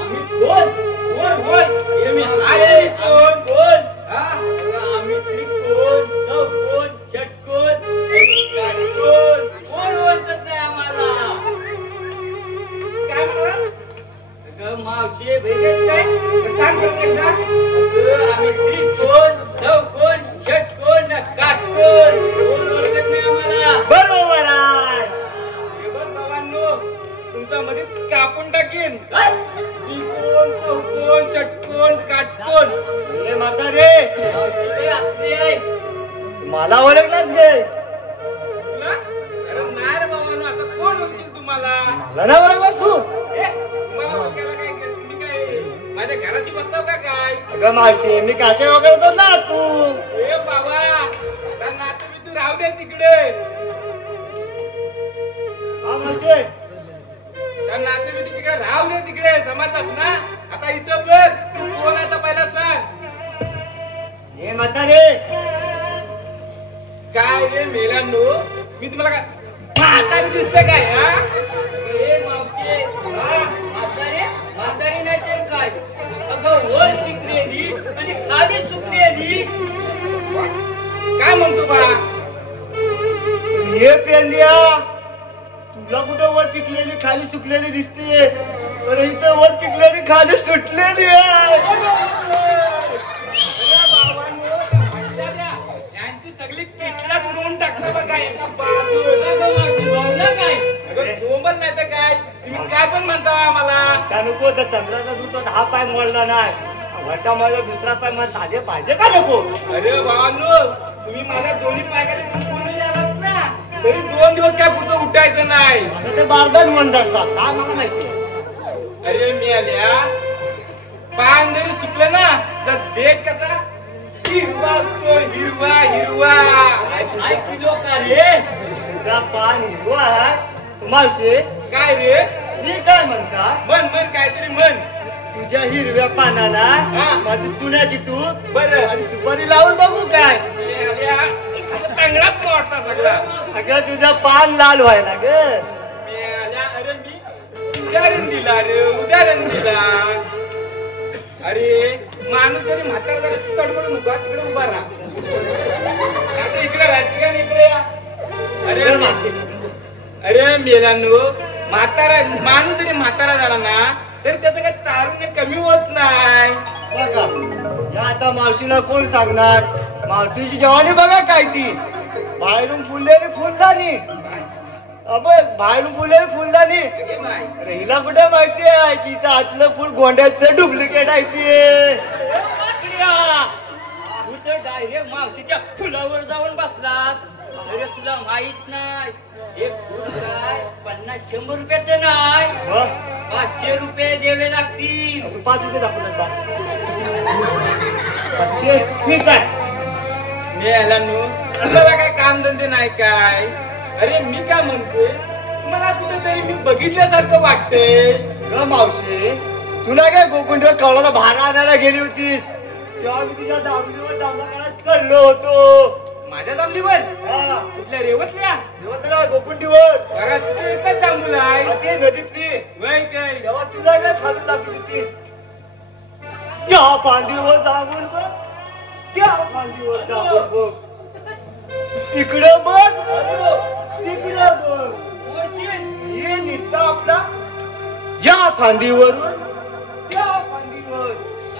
आम्ही कोण कोण कोण हे मी आहे कोण कोण हा आम्ही त्रिकोण चौकोन षटकोन काटकोन कोण ओळखत नाही आम्हाला. काय म्हणा मावशी भेटेल काय सांग एकदा. आम्ही त्रिकोण चौकोन षटकोन काटकोन कोण ओळखत नाही आम्हाला. बरोबर आहे. हे बघ बाबांनो तुमच्या मध्ये कापून टाकीन. त्रिकोण चौकोन षटकोन काटकोन. हे म्हातारे मावशी आपली आहे मला ओळखलाच गे. तुला अरे नाही रे बाबांनो असं कोण ओळखतील तुम्हाला. मला नाही ओळखलास तू. तुम्हाला ओळखायला काय तुम्ही काय माझ्या घराची बसताव का काय. अगं मावशी मी काशे वगैरे ना तू. ए बाबा त्या नातू मी तू राहू दे तिकडे. हा मावशी त्या नातू मी तिकडे राहू दे तिकडे समजलास ना. आता इथं बघ तू कोण आहे पहिला सांग. हे म्हातारे काय रे मेलांनो मी तुम्हाला काय म्हातारी दिसते काय हा. ए मावशी म्हातारे म्हातारी नाही तर काय. अगं वर टिकलेली आणि खाली सुकलेली. काय म्हणतो बा. हे पेंडिया तुला कुठं वर पिकलेली खाली सुकलेली दिसते. पण इथं वर पिकलेली खाली सुटलेली आहे. यांची सगळी किटलाच उडवून टाकतो बघा एका बाजूला काय झोंबल नाही तर काय तुम्ही काय पण म्हणता आम्हाला. त्या नको तर चंद्राचा दूत हा पाय मोडला नाही. वटा माझा दुसरा पाय मला झाले पाहिजे का नको. अरे बाबांनो तुम्ही माझ्या दोन्ही पायाखाली पूर्ण झालात ना तरी 2 दिवस काय पुढचं उठायचं नाही. आता ते बारदान म्हणतात काय मला माहिती. अरे मी आल्या पान जरी सुकलं ना तर देठ कसा हिरवा असतो. हिरवा हिरवा काय किलो का रे. तुझा पान हिरवा आहे. मावशी काय रे मी काय म्हणता म्हण म्हण काहीतरी म्हण. तुझ्या हिरव्या पानाला हा. माझी चुन्याची टूप बरं आणि सुपारी लावून बघू काय. मी आल्या चांगलाच वाटता सगळा. अगं तुझं पान लाल व्हायला ग. मी आल्या अरे मी उदाहरण दिला रे उदाहरण दिला. अरे माणूस जरी म्हातारा जरी कडकडून उभा तिकडे उभा राहा. आता इकडे राहते का इकडे या. अरे मेलांनो म्हातारा माणूस जरी म्हातारा झाला ना तरी त्याचं काही तारुण्य कमी होत नाही. बघा या आता मावशीला कोण सांगणार. मावशीची जवानी बघा काय ती. बाहेरून फुललेली फुलदाणी. बाहेरून फुललेली फुलदाणी. अगे बाय अरे हिला कुठे माहिती आहे की हिचं आतलं फुल गोंड्याचं डुप्लिकेट आहे ते. तू तर डायरेक्ट मावशीच्या फुलावर जाऊन बसलास. अरे तुला माहित नाही एक फुल काय 50-100 रुपयाचं नाही. 500 रुपये द्यावे लागतील. 5 रुपये दाखवतात बा. 500 ठीक आहे. मेलांनो तुम्हाला काय कामधंदे नाही काय. अरे मी काय म्हणतोय मला कुठेतरी मी बघितल्यासारखं वाटतंय. ग मावशी तुला काय गोकुंडवर कवळाला भारा आणायला गेली होतीस तेव्हा मी तुझ्या दाबलीवर दाबला काळात चढलो होतो. माझ्या जमलीवर हा कुठल्या रेवतल्या तेव्हा गोकुंडीवर बघा तिथे एकच जांभूल आहे. ते नदीतली वय काय तेव्हा तुला काय खालून दाखवली होतीस. त्या फांदीवर जाऊन बघ त्या फांदीवर जाऊन बघ. इकडे बघ तिकडे बघ. हे निसता आपला या फांदीवरून त्या फांदीवर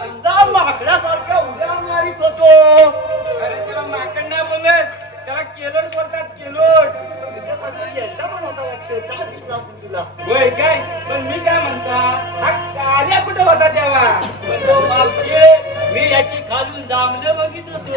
असा माकडासारख्या उड्या मारित होतो. अरे त्याला माकड नाही बोलत त्याला केलोट बोलतात केलोट. पण होता वाटतं काय दिसला असेल तुला. वय काय पण मी काय म्हणता हा काल्या कुठे होता तेव्हा. पण तो मावशी मी याची खालून जांभलं बघित होतो.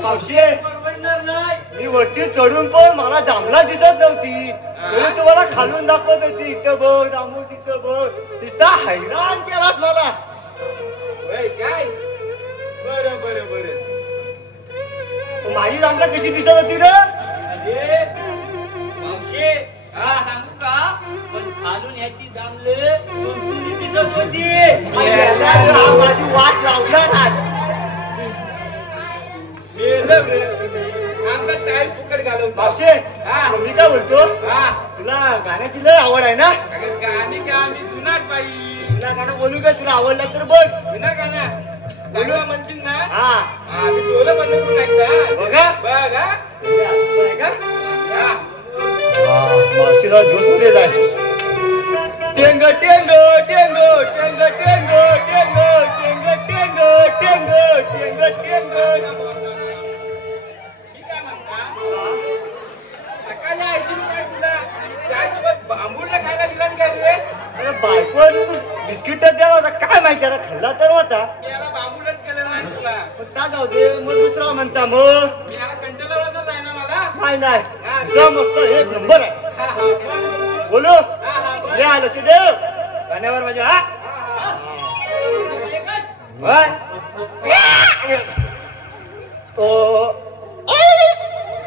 मावशी परवडणार नाही. मी वरती चढून पण मला जांभला दिसत नव्हती तरी तुम्हाला खालून दाखवत होती. इथं बघ जांभूळ तिथं बघ. दिसता हैराण केलास मला. वय काय बरं बरं बरं माझी जांभला कशी दिसत होती रे. अरे मावशी हा लांबले तुमची दिसत होती. माझी वाट लावणार आज. आमचा टाइम फुकट घालवतो. मावशे मी काय बोलतो तुला गाण्याची लय आवड आहे ना. गाणी का आम्ही जुनाट बाई. तुला गाणं बोलू का तुला आवडलं तर बोल. जुना गाणं चांगलं म्हणशील ना. हा मी डोलं बंद करून ऐकता बघा बघा. मावशीला जोश मध्ये जाय. टेंग टेंग टेंग टेंग टेंग टेंग टेंग टेंग टेंग टेंग टेंग. मी काय म्हणता सकाळी ऐशी काय तुला चाय सोबत बांबूला खायला दिला काय रे. अरे बायकोन बिस्किट द्यावा होता काय माहिती आता खाल्ला तर होता. मी याला बांबूलाच केलं नाही तुला. पण का जाऊ दे मग दुसरा म्हणता मग. मी याला कंट्रोलवरच आहे ना मला. नाही तुझा मस्त एक नंबर आहे. बोलू या लक्ष देव गाण्यावर माझ्या. हा तो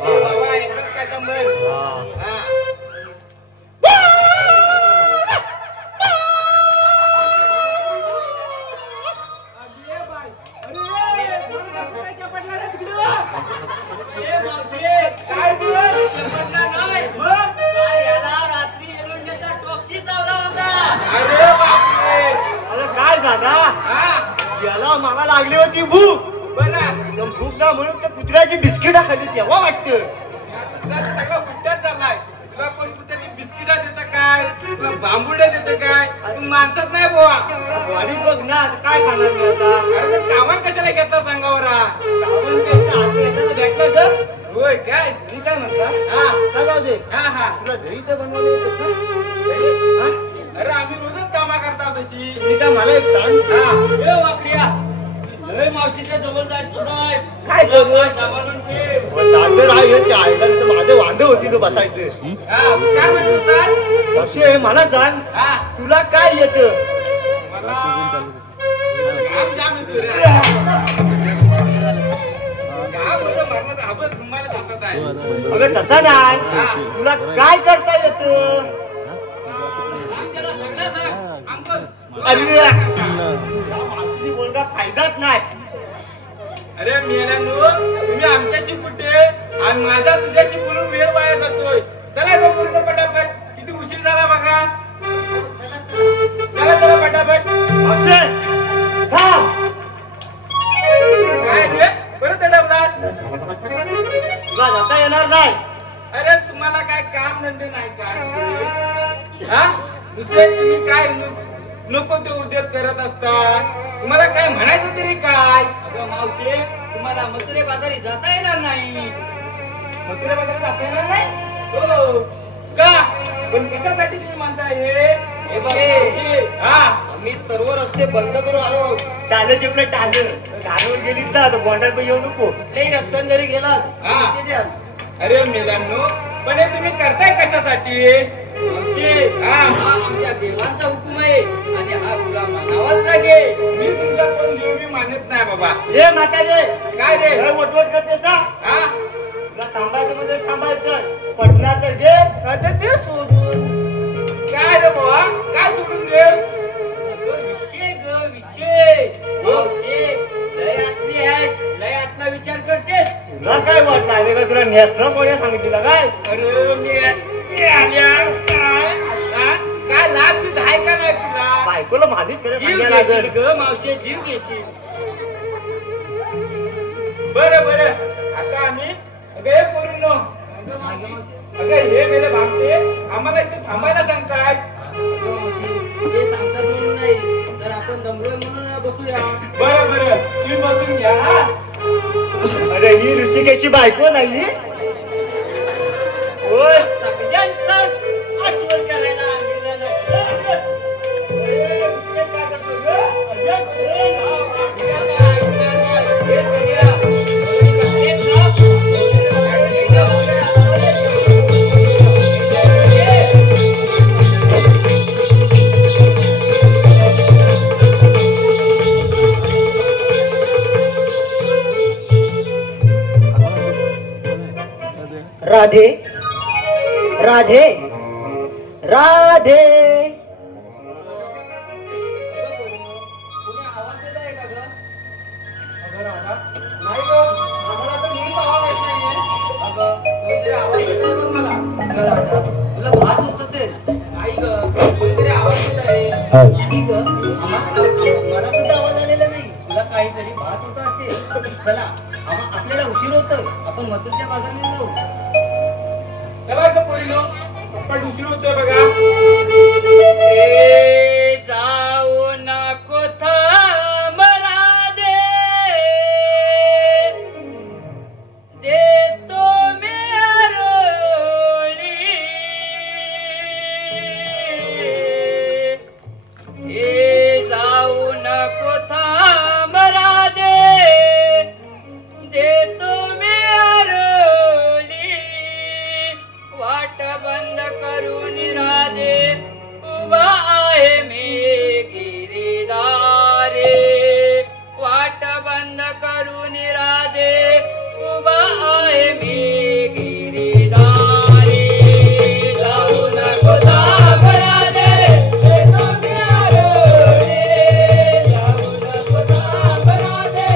बाबा एकच काय कंबल. याला मला लागली होती भूक. बरं भूक ना म्हणून त्या कुत्र्याची बिस्किटा खाली तेव्हा वाटत. सगळा उलटाच झालाय. तुला कोण कुत्र्याची बिस्किटा देतं काय तुला बांबुड्या देतं काय. तू माणसात नाही बोवा. वाढीत बघ ना काय खाणार मी आता. अरे कामन कशाला घेतला सांगावरा. भेटलं तर होय काय मी काय म्हणता जाऊ दे. तुला घरी तर बनवलं अरे आम्ही रोजच कामा करता तशी. मी काय मला एक सांग. लय मावशीच्या जवळ जायचं साहेब. काय करू सांभाळून ठेव. दादर आहे याच्या आईला तर माझं वांद होती तो बसायचं. काय म्हणतो असे मला सांग तुला काय येत. मला काम जाम येतो रे. गावामध्ये मरणाचा आवाज तुम्हाला जातात आहे. अगं तसा नाही तुला काय करता येत. अरे बोलगा फायदाच नाही. अरे मेल्यानो तुम्ही आमच्याशी कुठे आणि माझा तुझ्याशी बोलून वेळ वाया जातोय. चला गो पूर्ण पटापट. किती उशीर झाला बघा. चला चला पटापट. असे थांब. काय रे परत अडवलात. तुला जाता येणार नाही. अरे तुम्हाला काय काम धंदे नाही काय. हा नुसते तुम्ही काय नको ते उद्योग करत असता. तुम्हाला काय म्हणायचं तरी काय. अगं मावशे तुम्हाला मथुरे बाजारी जाता येणार नाही. मथुरे बाजारात जाता येणार नाही. हो का पण कशासाठी तुम्ही म्हणताय हे मी सर्व रस्ते बंद करून आलो. टालं चिपलं टालं गाडीवर गेलीस ना तर बॉन्डर येऊ नको. काही रस्त्याने जरी गेलात अरे मेलांनो पण हे तुम्ही करताय कशासाठी. आमच्या देवांचा हुकूम आहे आणि हा तुला मानावाच लागेल. मी तुमचा कोण देव मी मानत नाही बाबा. हे म्हातारे काय रे वटवट करतेस ना. तुला थांबायचं म्हणजे थांबायचं. पटला तर घे नाही तर ते सोडून. काय रे बाबा काय सोडून दे. विषय ग विषय मावशे लयातली आहे. लयातला विचार करते. तुला काय वाटलं आम्ही का तुला नेसणं कोणी सांगितलं काय. अरे मी आल्या काय लाग बी आहे का नाही तुला. बायकोला भालीच करे जीव घेशील ग मावशे जीव घेशील. बरं बरं आता आम्ही अगं पोरीनो अगं हे मेले भागते आम्हाला इथे थांबायला सांगताय. ते सांगतात म्हणून नाही तर आपण दमलोय म्हणून बसूया. बरं बरं तुम्ही बसून घ्या. अरे ही ऋषिकेशी बायको नाही. होय सगळ्यांचं आठवण करायला आणलेलं. काय करतो ग. राधे राधे राधे राधा तुला भास होत असेल. आई ग कोणीतरी आवाज देत आहे. नाही ग मला सुद्धा आवाज आलेला नाही. तुला काहीतरी भास होत असेल. चला आपल्याला उशीर होतोय. आपण मथुरच्या बाजाराला जाऊ. चला ग पोरीनो, पप्पा उशीर होतोय बघा. जाऊ नको थांबरा दे, देतो मी आरोळी. जाऊ नको थांबरा दे, देतो मी आरोळी. वाट बंद करून राधे उभा आहे मी गिरीदारे. वाट बंद करून राधे उभा आहे मी गिरीदारे. जाऊ नको थांब राधे, देतो मी आरोळी. जाऊ नको थांब राधे,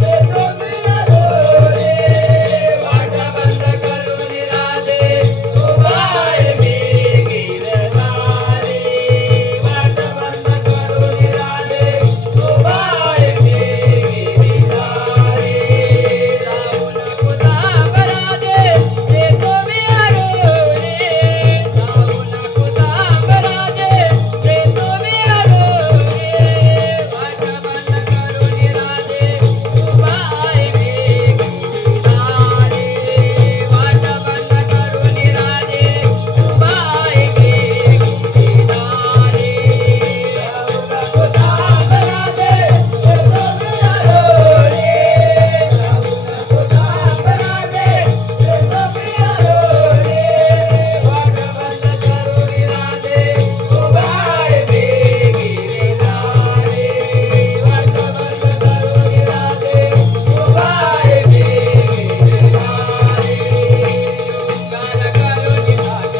देतो मी आरोळी. वाट बंद करून राधे उभा आहे मी गिरधारी. वाट बंद करून राधे उभा आहे मी गिरधारी. जाऊ नको थांब राधे, देतो मी आरोळी. जाऊ नको थांब राधे, देतो मी आरोळी. वाट बंद करून राधे उभा आहे मी गिरधारी. वाट बंद करून राधे उभा आहे मी गिरधारी. जाऊ नको थांब राधे, देतो मी आरोळी. जाऊ नको थांब राधे, देतो मी आरोळी. वाट बंद करून राधे उभा आहे मी गिरधारी. वाट बंद करून राधे उभा आहे मी गिरधारी. डोंगर करून घाट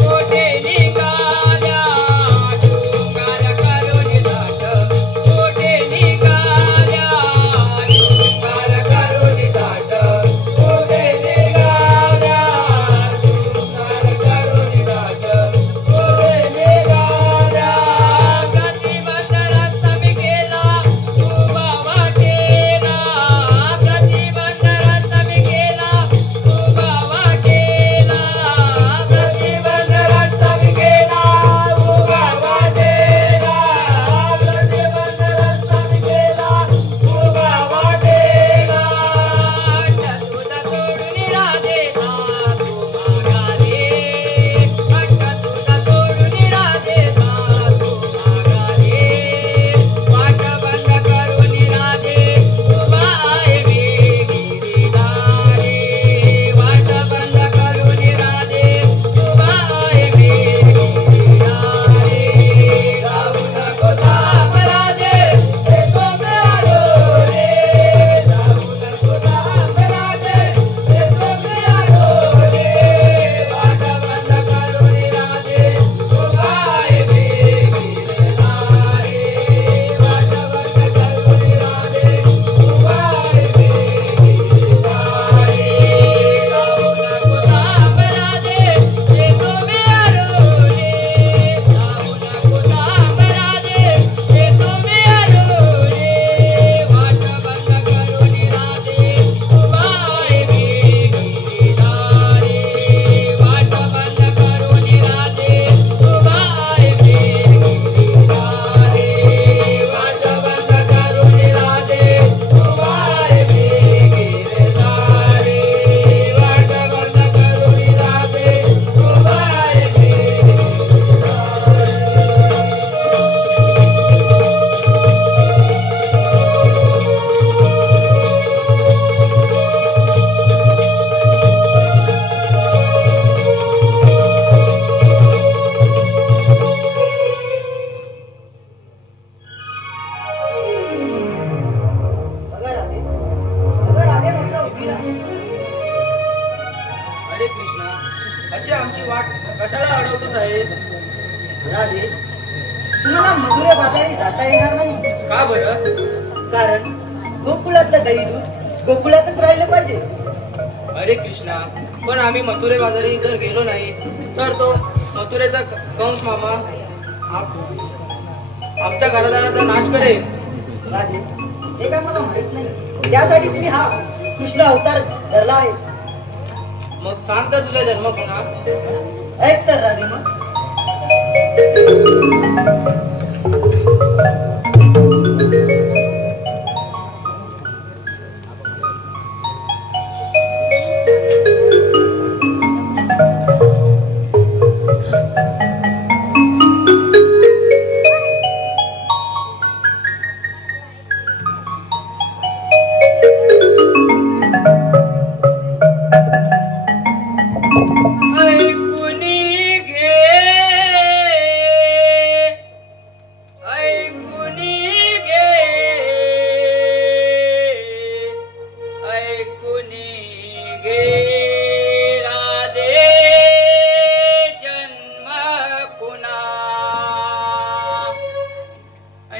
मोठे निघाल्या. डोंगर करून घाट मोठे निघाल्या. डोंगर करून घाट मोठे निघाल्या. डोंगर करून घाट मोठे निघाल्या. प्रतिबंध रस्ता मी केला उभा वाटेला. प्रतिबंध रस्ता मी केला उभा वाटेला. प्रतिबंध रस्ता मी केला उभा वाटेला. प्रतिबंध रस्ता मी केला उभा वाटेला. तुझा सोडून राधे तू माघारी. तुझा सोडून राधे तू माघारी. वाट बंद करून राधे उभा आहे मी गिरीधारी. वाट बंद करून राधे उभा आहे मी गिरीधारी. जाऊ नको थांब राधे, देतो मी आरोळी. जाऊ नको थांब राधे, देतो मी आरोळी. वाट बंद करून राधे उभा आहे मी गिरधारी. वाट बंद करून राधे उभा आहे मी गिरधारी. जाऊ नको थांब राधे, देतो मी आरोळी. जाऊ नको थांब राधे, देतो मी आरोळी. वाट बंद करून राधे उभा आहे मी गिरधारी. वाट बंद करून राधे उभा आहे मी गिरधारी. वाट बंद करून राधे उभा आहे मी गिरधारी. वाट बंद करून राधे उभा आहे मी अरे कृष्णा, अशी आमची वाट कशाला अडवतोस आहेस? राधे तुम्हाला मधुरे बाजारी जाता येणार नाही. का बरं? कारण गोकुळातलं दही दूध गोकुळातच राहिलं पाहिजे. अरे कृष्णा, पण आम्ही मथुरे बाजारी जर गेलो नाही तर तो मथुरेचा कंस मामा आमच्या घरादाराचा नाश करेल. राजे, हे काय मला माहित नाही. त्यासाठीच मी हा कृष्ण अवतार धरला आहे. मग सांग तर तुझा जन्म पुन्हा. ऐक तर राजे मग.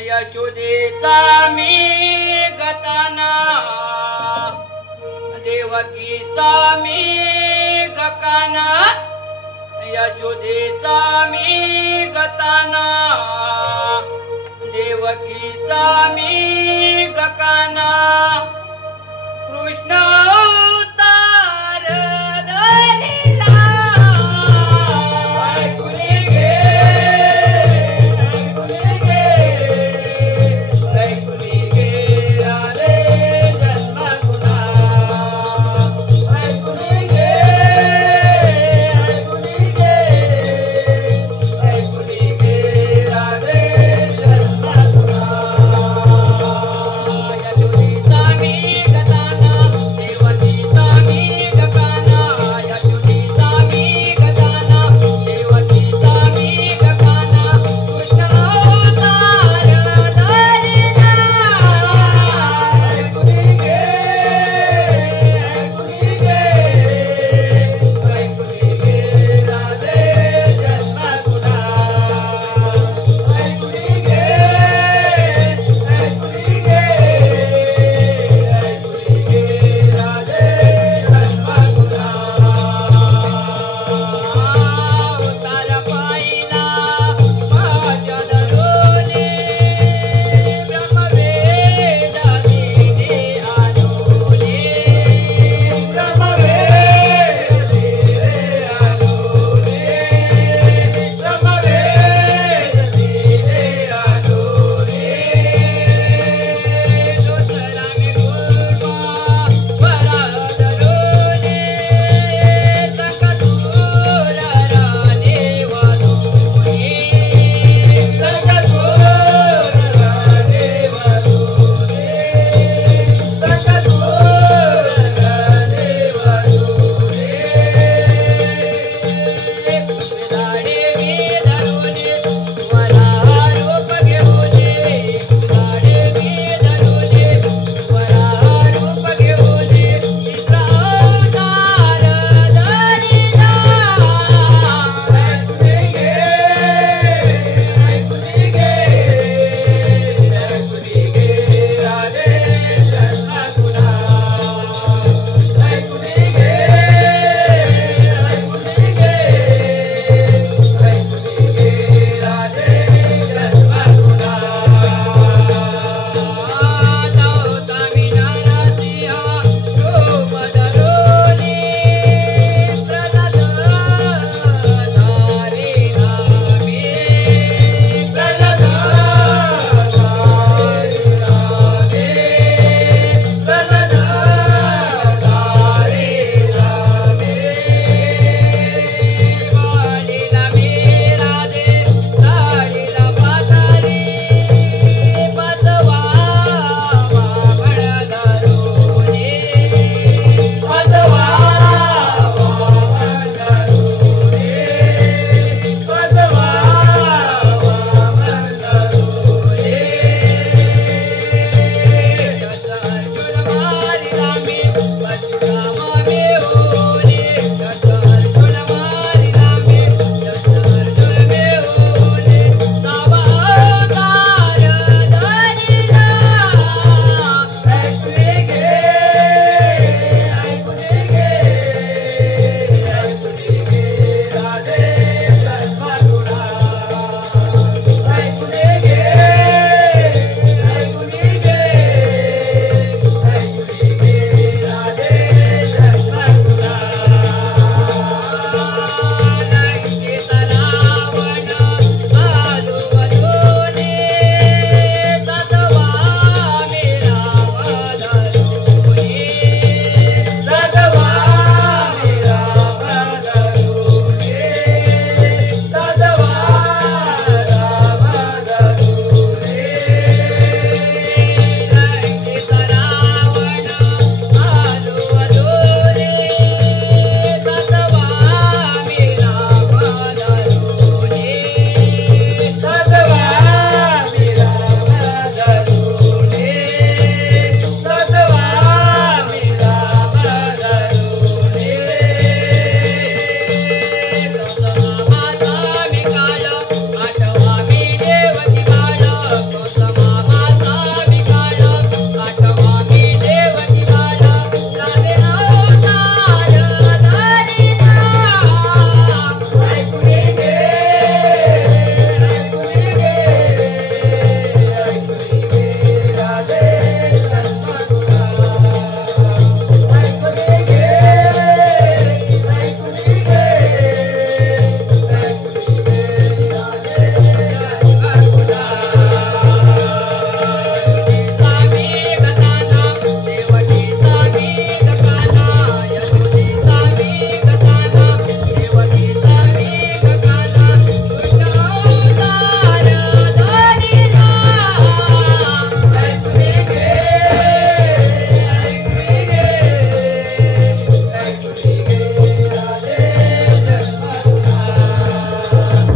यशोदेचा मी गताना, देवकीचा मी गकाना, यशोदेचा मी गताना, देवकीचा मी